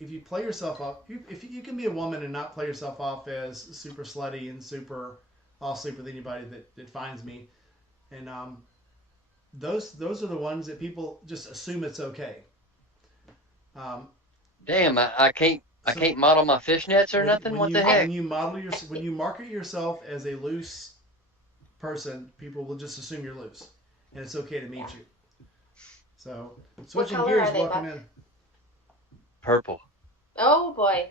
if you play yourself off, if you can be a woman and not play yourself off as super slutty and super, I'll sleep with anybody that finds me, and those are the ones that people just assume it's okay. Damn, I can't model my fishnets or nothing. What the heck? When you market yourself as a loose person, people will just assume you're loose, and it's okay to meet you. So switching color gears, are they, walking Buck? in. Purple. Oh boy.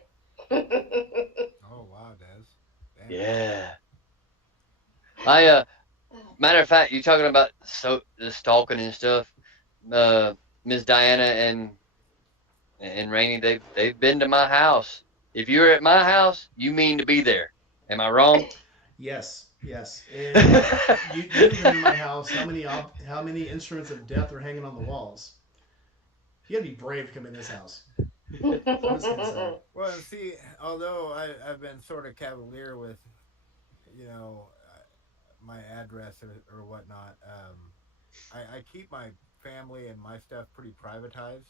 Oh wow, Des. Damn. Yeah. Matter of fact, you talking about the stalking and stuff. Miss Diana and Rainey, they've been to my house. If you're at my house, you mean to be there. Am I wrong? Yes, yes. And you've been in my house. How many instruments of death are hanging on the walls? You gotta be brave to come in this house. I'm just gonna say. Well, see, although I've been sort of cavalier with, you know, my address or whatnot, I keep my family and my stuff pretty privatized.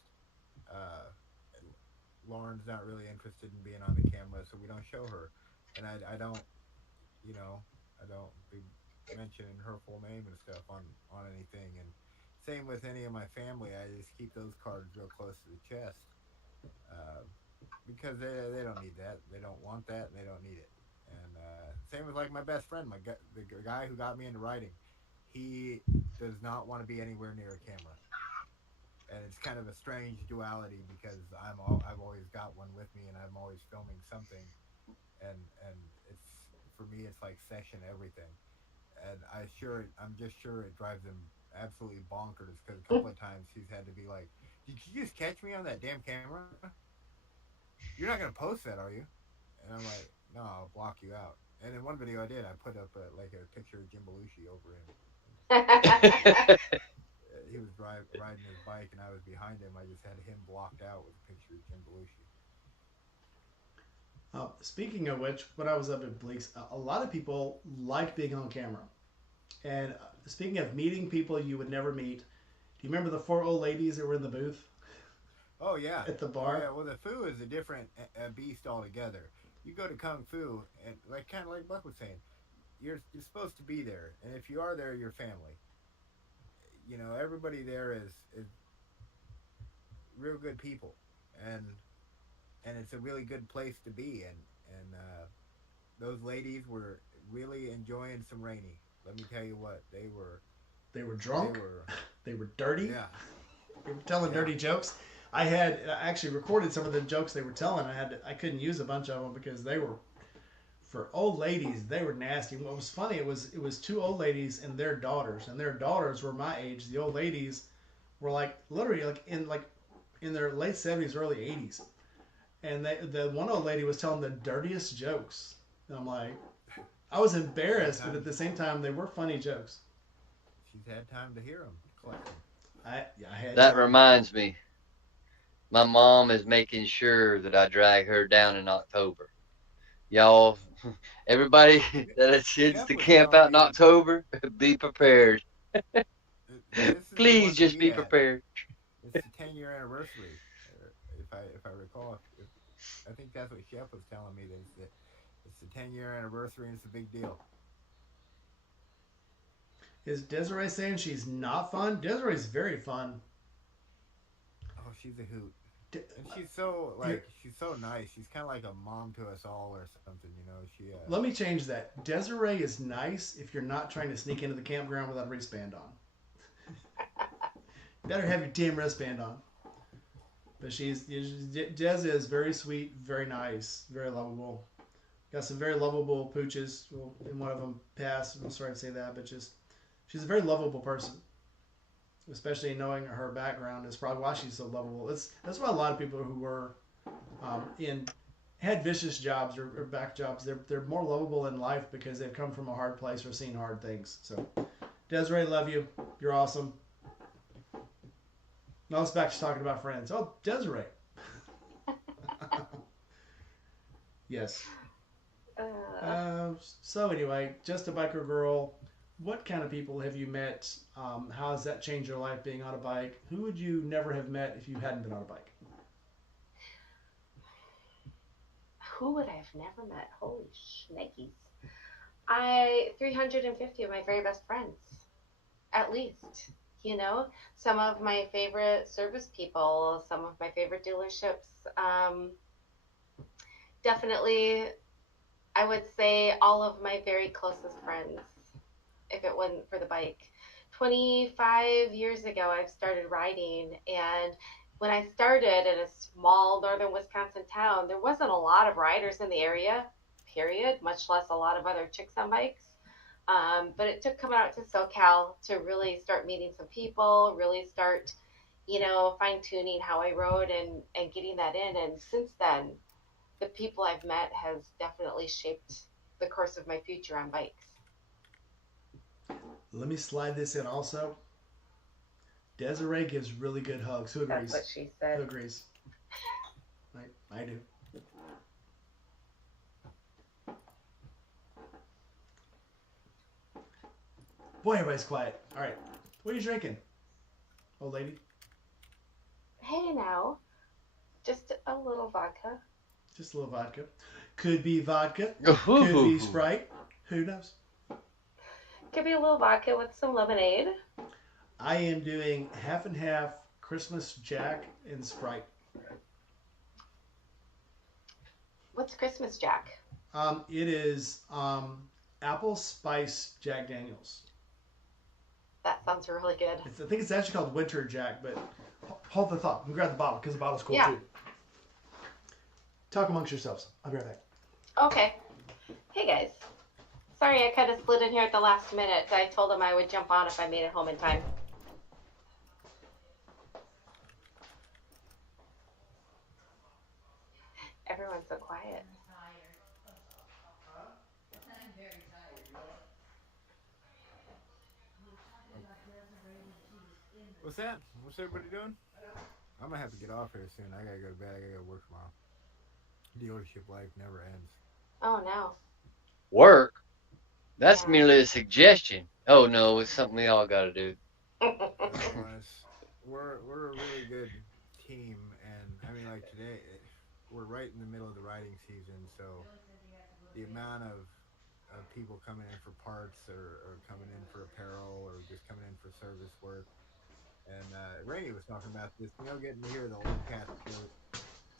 Uh, Lauren's not really interested in being on the camera, so we don't show her, and I don't, you know, I don't be mentioning her full name and stuff on anything. And same with any of my family, I just keep those cards real close to the chest, uh, because they don't need that, they don't want that, and they don't need it. And same with like my best friend, the guy who got me into writing, he does not want to be anywhere near a camera, and it's kind of a strange duality because I've always got one with me and I'm always filming something, and it's for me it's like session everything, and I'm just sure it drives him absolutely bonkers because a couple of times he's had to be like, "Did you just catch me on that damn camera? You're not gonna post that, are you?" And I'm like, "No, I'll block you out." And in one video I did, I put up like a picture of Jim Belushi over him. He was riding his bike and I was behind him. I just had him blocked out with a picture of Jim Belushi. Speaking of which, when I was up at Bleaks, a lot of people like being on camera. And speaking of meeting people you would never meet, do you remember the four old ladies that were in the booth Oh yeah, at the oh bar? yeah. Well, the Fu is a different beast altogether. You go to Kung Fu, and like kind of like Buck was saying, you're supposed to be there, and if you are there, you're family. You know, everybody there is real good people, and and it's a really good place to be. And those ladies were really enjoying some Rainy. Let me tell you what, They were they drunk. were, They were dirty. yeah, They were telling yeah. dirty jokes. I actually recorded some of the jokes they were telling. I couldn't use a bunch of them because they were for old ladies. They were nasty. What was funny, it was two old ladies and their daughters, and their daughters were my age. The old ladies were like literally in their late 70s, early 80s, and the one old lady was telling the dirtiest jokes. And I'm like, I was embarrassed, but at Sometimes the same time, they were funny jokes. she's had time to hear them, collect them. I had That time. reminds me, my mom is making sure that I drag her down in October. Y'all, everybody that attends Chef the was camp telling out in me October, be prepared. this is the Please one just we be had. prepared. It's the 10-year anniversary, if I recall. If I think that's what Chef was telling me, that it's the 10-year anniversary and it's a big deal. Is Desiree saying she's not fun? Desiree's very fun. Oh, she's a hoot, De- and she's so Here, she's so nice. She's kind of like a mom to us all or something, you know. let me change that. Desiree is nice if you're not trying to sneak into the campground without a wristband on. You better have your damn wristband on. But Des is very sweet, very nice, very lovable. Got some very lovable pooches. Well, and one of them passed. I'm sorry to say that, but just she's a very lovable person. Especially knowing her background is probably why she's so lovable. That's why a lot of people who were in had vicious jobs or back jobs, they're more lovable in life because they've come from a hard place or seen hard things. So Desiree, love you. You're awesome. Now let's back to talking about friends. Oh, Desiree. Yes. Uh, So anyway, just a biker girl. What kind of people have you met? How has that changed your life being on a bike? Who would you never have met if you hadn't been on a bike? who would I have never met? Holy shnikes. I 350 of my very best friends, at least. You know, some of my favorite service people, some of my favorite dealerships. Definitely, I would say all of my very closest friends, if it wasn't for the bike. 25 years ago, I've started riding, and when I started in a small northern Wisconsin town, there wasn't a lot of riders in the area, period, much less a lot of other chicks on bikes. But it took coming out to SoCal to really start meeting some people, really start, fine tuning how I rode and getting that in. And since then, the people I've met has definitely shaped the course of my future on bikes. Let me slide this in also. Desiree gives really good hugs. Who agrees? That's what she Who said. agrees? I do. Boy, everybody's quiet. All right. What are you drinking, old lady? Hey now, just a little vodka. Just a little vodka. Could be vodka. Could be Sprite. Who knows? Could be a little vodka with some lemonade. I am doing half and half Christmas Jack and Sprite. What's Christmas Jack? It is apple spice Jack Daniels. That sounds really good. I think it's actually called Winter Jack, but hold the thought. I'm grab the bottle because the bottle's cool Yeah. too. Talk amongst yourselves. I'll be right back. Okay. Hey guys. Sorry I kind of slid in here at the last minute. I told them I would jump on if I made it home in time. Everyone's so quiet. What's that? What's everybody doing? I'm gonna have to get off here soon. I gotta go to bed. I gotta go to work tomorrow. Dealership life never ends. Oh no. Work? That's Yeah. merely a suggestion. Oh no, it's something we all got to do. Otherwise, we're a really good team, and I mean, like today, we're right in the middle of the riding season, so the amount of people coming in for parts or coming in for apparel or just coming in for service work. And Rainey was talking about this, getting to hear the old cat story.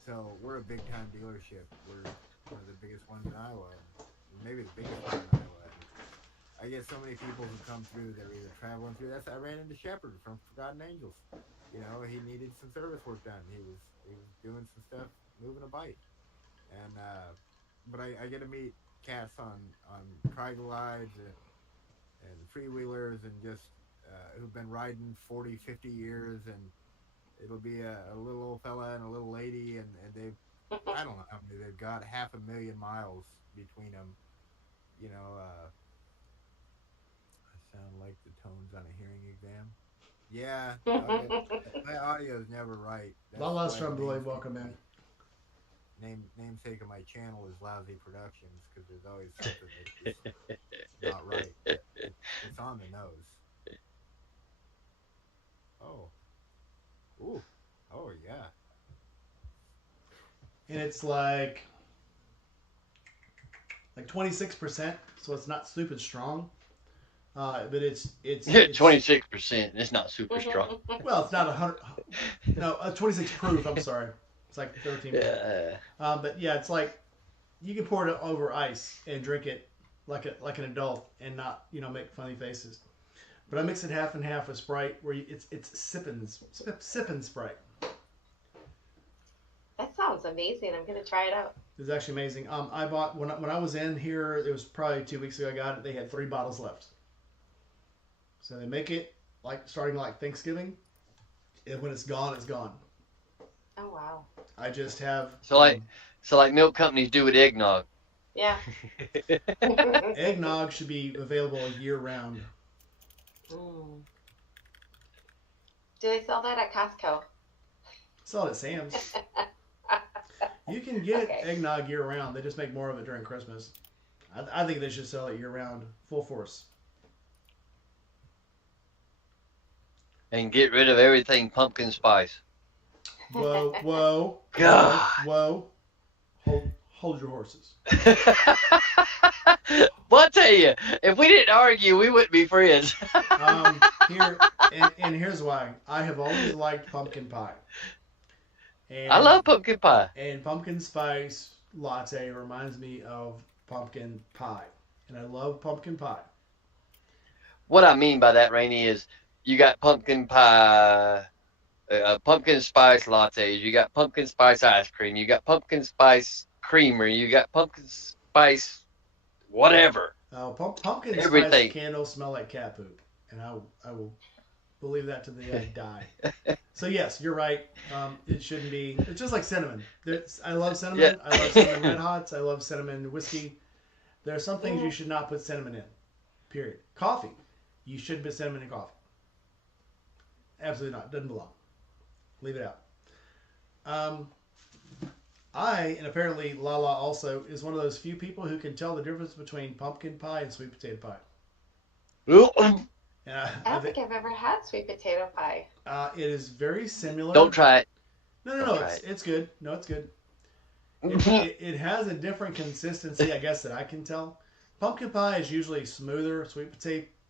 So we're a big time dealership. We're one of the biggest ones in Iowa, maybe the biggest one in Iowa. I get so many people who come through. They're either traveling through. I ran into Shepard from Forgotten Angels. He needed some service work done. He was doing some stuff, moving a bike, and but I get to meet cats on tri-glides and freewheelers and just who've been riding 40, 50 years, and it'll be a little old fella and a little lady, and they've I don't know how many they've got, 500,000 miles between them. I sound like the tones on a hearing exam. Yeah, my audio's never right. Long lost from Lloyd, welcome in. Namesake of my channel is Lousy Productions because there's always something that's just not right. It's on the nose. Oh. Ooh. Oh, yeah. And it's like 26%, so it's not stupid strong. But it's 26%. It's not super strong. well, it's not 100. No, 26 proof. I'm sorry, it's like 13. Yeah. But yeah, it's like you can pour it over ice and drink it like an adult and not make funny faces. But I mix it half and half with Sprite, where it's sipping Sprite. That sounds amazing. I'm gonna try it out. It's actually amazing. I bought when I was in here. It was probably 2 weeks ago. I got it. They had 3 bottles left. So they make it starting Thanksgiving, and when it's gone, it's gone. Oh wow. I just have So like milk companies do with eggnog. Yeah. eggnog should be available year round. Mm. Do they sell that at Costco? Sell it at Sam's. You can get eggnog year round. They just make more of it during Christmas. I think they should sell it year round, full force. And get rid of everything pumpkin spice. Whoa. God. Whoa. Hold your horses. Well, I tell you, if we didn't argue, we wouldn't be friends. Here's why. I have always liked pumpkin pie. And, I love pumpkin pie. And pumpkin spice latte reminds me of pumpkin pie. And I love pumpkin pie. What I mean by that, Rainey, is you got pumpkin pie, pumpkin spice lattes, you got pumpkin spice ice cream, you got pumpkin spice creamer, you got pumpkin spice whatever. Pumpkin spice Everything. candles smell like cat poop, and I will believe that to the day I die. So yes, you're right. It shouldn't be. It's just like cinnamon. I love Yeah. cinnamon. I love cinnamon red hots. I love cinnamon whiskey. There are some things you should not put cinnamon in. Period. Coffee. You shouldn't put cinnamon in coffee. Absolutely not. Doesn't belong. Leave it out. And apparently Lala also is one of those few people who can tell the difference between pumpkin pie and sweet potato pie. Ooh, And I don't think I've ever had sweet potato pie. it is very similar. don't try it. No, Don't try it's good. No, it's good. Mm-hmm. It has a different consistency, I guess, that I can tell. Pumpkin pie is usually smoother. Sweet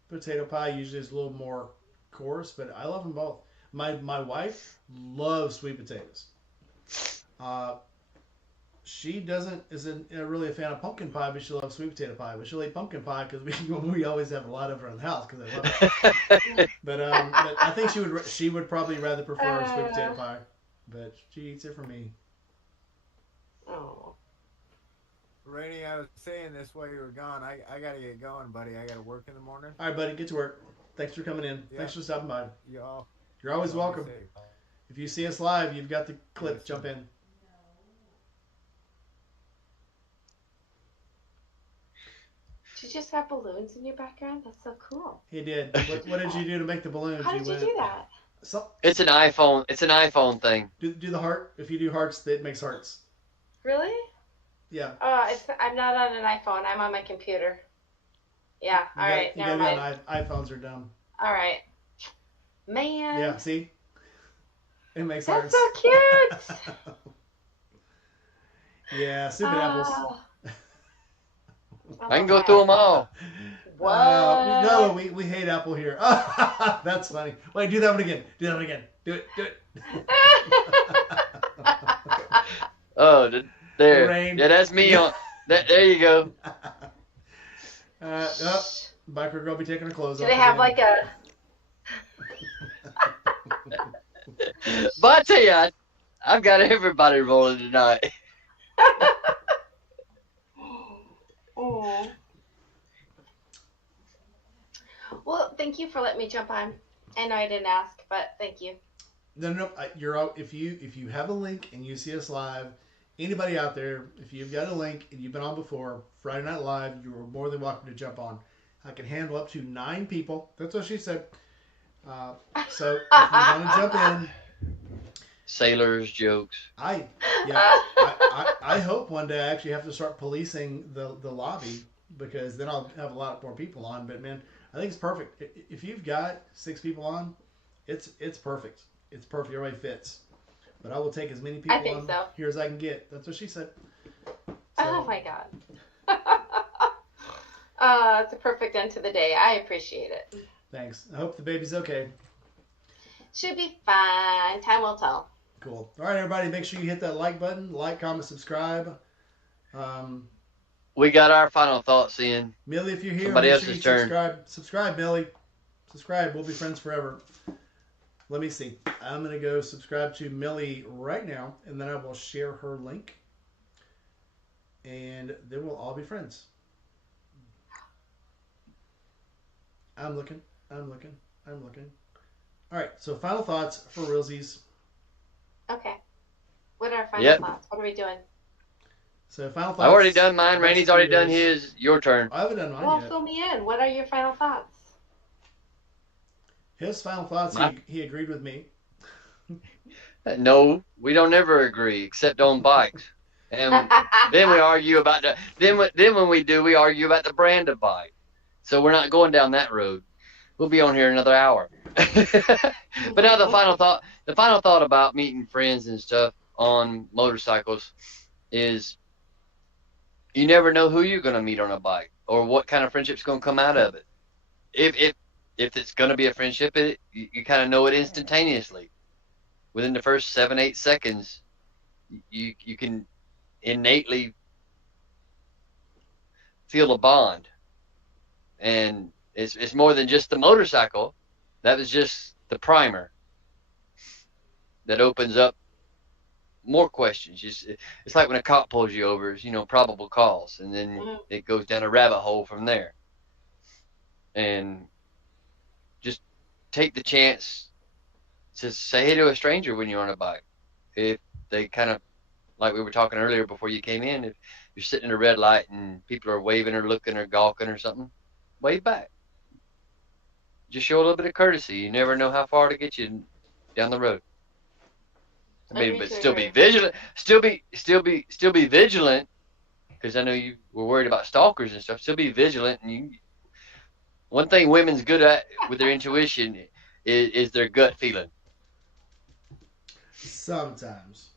potato pie usually is a little more coarse, but I love them both. My wife loves sweet potatoes. She isn't really a fan of pumpkin pie, but she loves sweet potato pie. But she'll eat pumpkin pie because we always have a lot of her in the house because I love it. But I think she would probably rather prefer sweet potato pie, but she eats it for me. Oh. Rainey, I was saying this while you were gone. I gotta get going, buddy. I gotta work in the morning. All right, buddy, get to work. Thanks for coming in. Yeah. Thanks for stopping by. Y'all. You're always y'all be welcome. safe. If you see us live, you've got the clip. Yes, Jump sir. in. Did you just have balloons in your background? That's so cool. He did. What did you do to make the balloons? How did you do that? It's an iPhone. It's an iPhone thing. Do the heart. If you do hearts, it makes hearts. Really? Yeah. I'm not on an iPhone. I'm on my computer. Yeah. All right. You Never gotta mind. be on iPhones are dumb. All right. Man. Yeah. See. It makes That's hearts. so cute. Yeah. Stupid apples. Oh, I can go through them all. What? No, we hate Apple here. That's funny. Wait, do that one again. Do that one again. Do it. Do it. Oh, there. Rain. Yeah, that's me on. There you go. Biker girl be taking her clothes Do off. they have again. like a? But I tell you, I've got everybody rolling tonight. Oh. Well, thank you for letting me jump on. I know I didn't ask, but thank you. No. You're out. If you have a link and you see us live, anybody out there, if you've got a link and you've been on before Friday Night Live, you are more than welcome to jump on. I can handle up to 9 people. That's what she said. So if you want to jump in, Sailors jokes. I hope one day I actually have to start policing the lobby because then I'll have a lot more people on. But man, I think it's perfect. If you've got 6 people on, it's perfect. It's perfect. Everybody fits. But I will take as many people I think on so. here as I can get. That's what she said. Oh my God. It's a perfect end to the day. I appreciate it. Thanks. I hope the baby's okay. Should be fine. Time will tell. Cool. All right, everybody, make sure you hit that like button, comment, subscribe. We got our final thoughts in. Millie, if you're here, Somebody make sure else's you turn. subscribe, Millie. Subscribe. We'll be friends forever. Let me see. I'm going to go subscribe to Millie right now, and then I will share her link. And then we'll all be friends. I'm looking. All right, so final thoughts for realsies. Okay. What are our final Yep. thoughts? What are we doing? So final thoughts. I've already done mine. Next Randy's already few done days. his. Your turn. I haven't done mine Well, yet. fill me in. What are your final thoughts? His final thoughts, Mine- he agreed with me. No, we don't ever agree except on bikes. And then we argue about the. Then when we do, we argue about the brand of bike. So we're not going down that road. We'll be on here another hour. But now the final thought about meeting friends and stuff on motorcycles is you never know who you're going to meet on a bike or what kind of friendship's going to come out of it. If it's going to be a friendship, you kind of know it instantaneously. Within the first 7-8 seconds, you can innately feel a bond. And it's more than just the motorcycle. That was just the primer that opens up more questions. It's like when a cop pulls you over, it's, probable cause, and then it goes down a rabbit hole from there. And just take the chance to say hey to a stranger when you're on a bike. If they kind of, like we were talking earlier before you came in, if you're sitting in a red light and people are waving or looking or gawking or something, wave back. Just show a little bit of courtesy. You never know how far to get you down the road. But still be vigilant. Still be vigilant, because I know you were worried about stalkers and stuff. Still be vigilant. And one thing women's good at with their intuition is their gut feeling. Sometimes.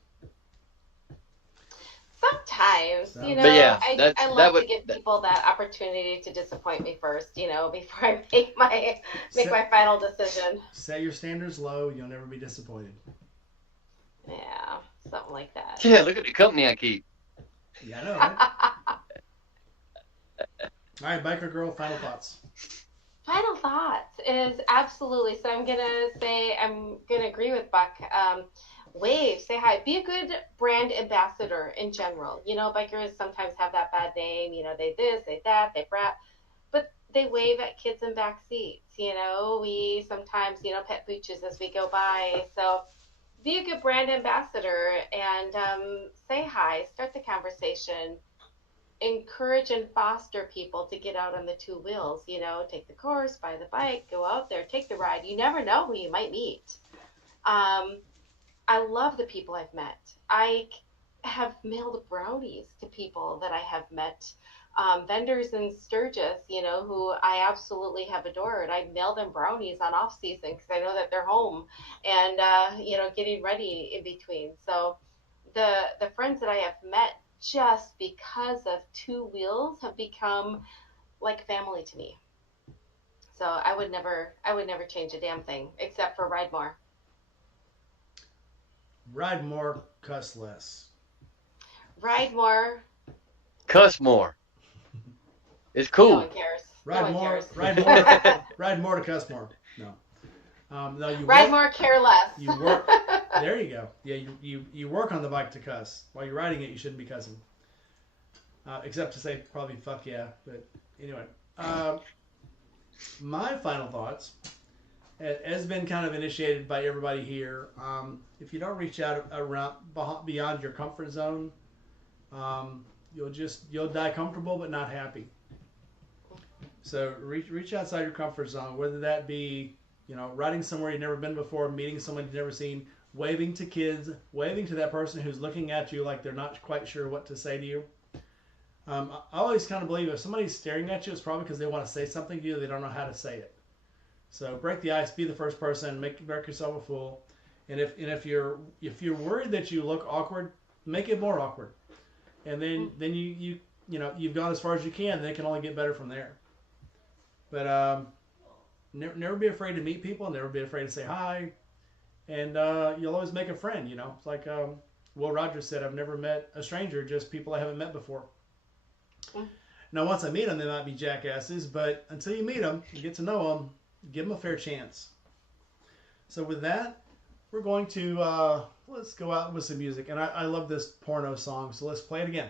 Sometimes, But yeah, I love to give people that opportunity to disappoint me first, before I make my final decision. Set your standards low. You'll never be disappointed. Yeah, something like that. Yeah, look at the company I keep. Yeah, I know, right? All right, biker girl, final thoughts. Final thoughts is absolutely. So I'm gonna agree with Buck. Wave, say hi, be a good brand ambassador in general. Bikers sometimes have that bad name. They this, they that, they brat, but they wave at kids in back seats. We sometimes pet pooches as we go by. So be a good brand ambassador and say hi, start the conversation. Encourage and foster people to get out on the two wheels, take the course, buy the bike, go out there, take the ride. You never know who you might meet. I love the people I've met. I have mailed brownies to people that I have met. Vendors in Sturgis, who I absolutely have adored. I mail them brownies on off season because I know that they're home and, getting ready in between. So the friends that I have met just because of two wheels have become like family to me. So I would never change a damn thing except for ride more. Ride more, cuss less. Ride more. Cuss more. It's cool. No one cares. Ride no one more. cares. Ride more. Ride more to cuss more. No. No, you ride work, more, care less. You work. There you go. Yeah, you work on the bike to cuss. While you're riding it, you shouldn't be cussing. Except to say probably fuck yeah. But anyway, my final thoughts has been kind of initiated by everybody here. If you don't reach out around beyond your comfort zone, you'll die comfortable but not happy. So reach outside your comfort zone, whether that be riding somewhere you've never been before, meeting someone you've never seen, waving to kids, waving to that person who's looking at you like they're not quite sure what to say to you. I always kind of believe if somebody's staring at you, it's probably because they want to say something to you, they don't know how to say it. So break the ice, be the first person, make yourself a fool. And if you're worried that you look awkward, make it more awkward. And then you've gone as far as you can, and it can only get better from there. But never be afraid to meet people, never be afraid to say hi, and you'll always make a friend. It's like Will Rogers said, I've never met a stranger, just people I haven't met before. Now, once I meet them, they might be jackasses, but until you meet them, you get to know them, give them a fair chance. So with that, we're going to, let's go out with some music. And I love this porno song, so let's play it again.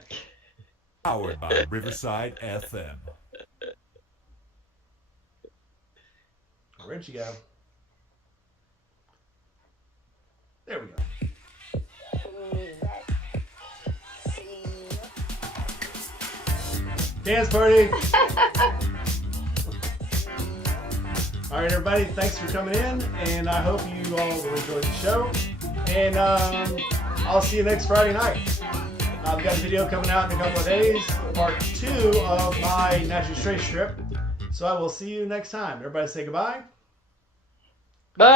Powered by Riverside FM. Where'd you go? There we go. Dance party! All right, everybody, thanks for coming in, and I hope you all will enjoy the show. And I'll see you next Friday night. I've got a video coming out in a couple of days, part 2 of my Natural Straight trip. So I will see you next time. Everybody say goodbye.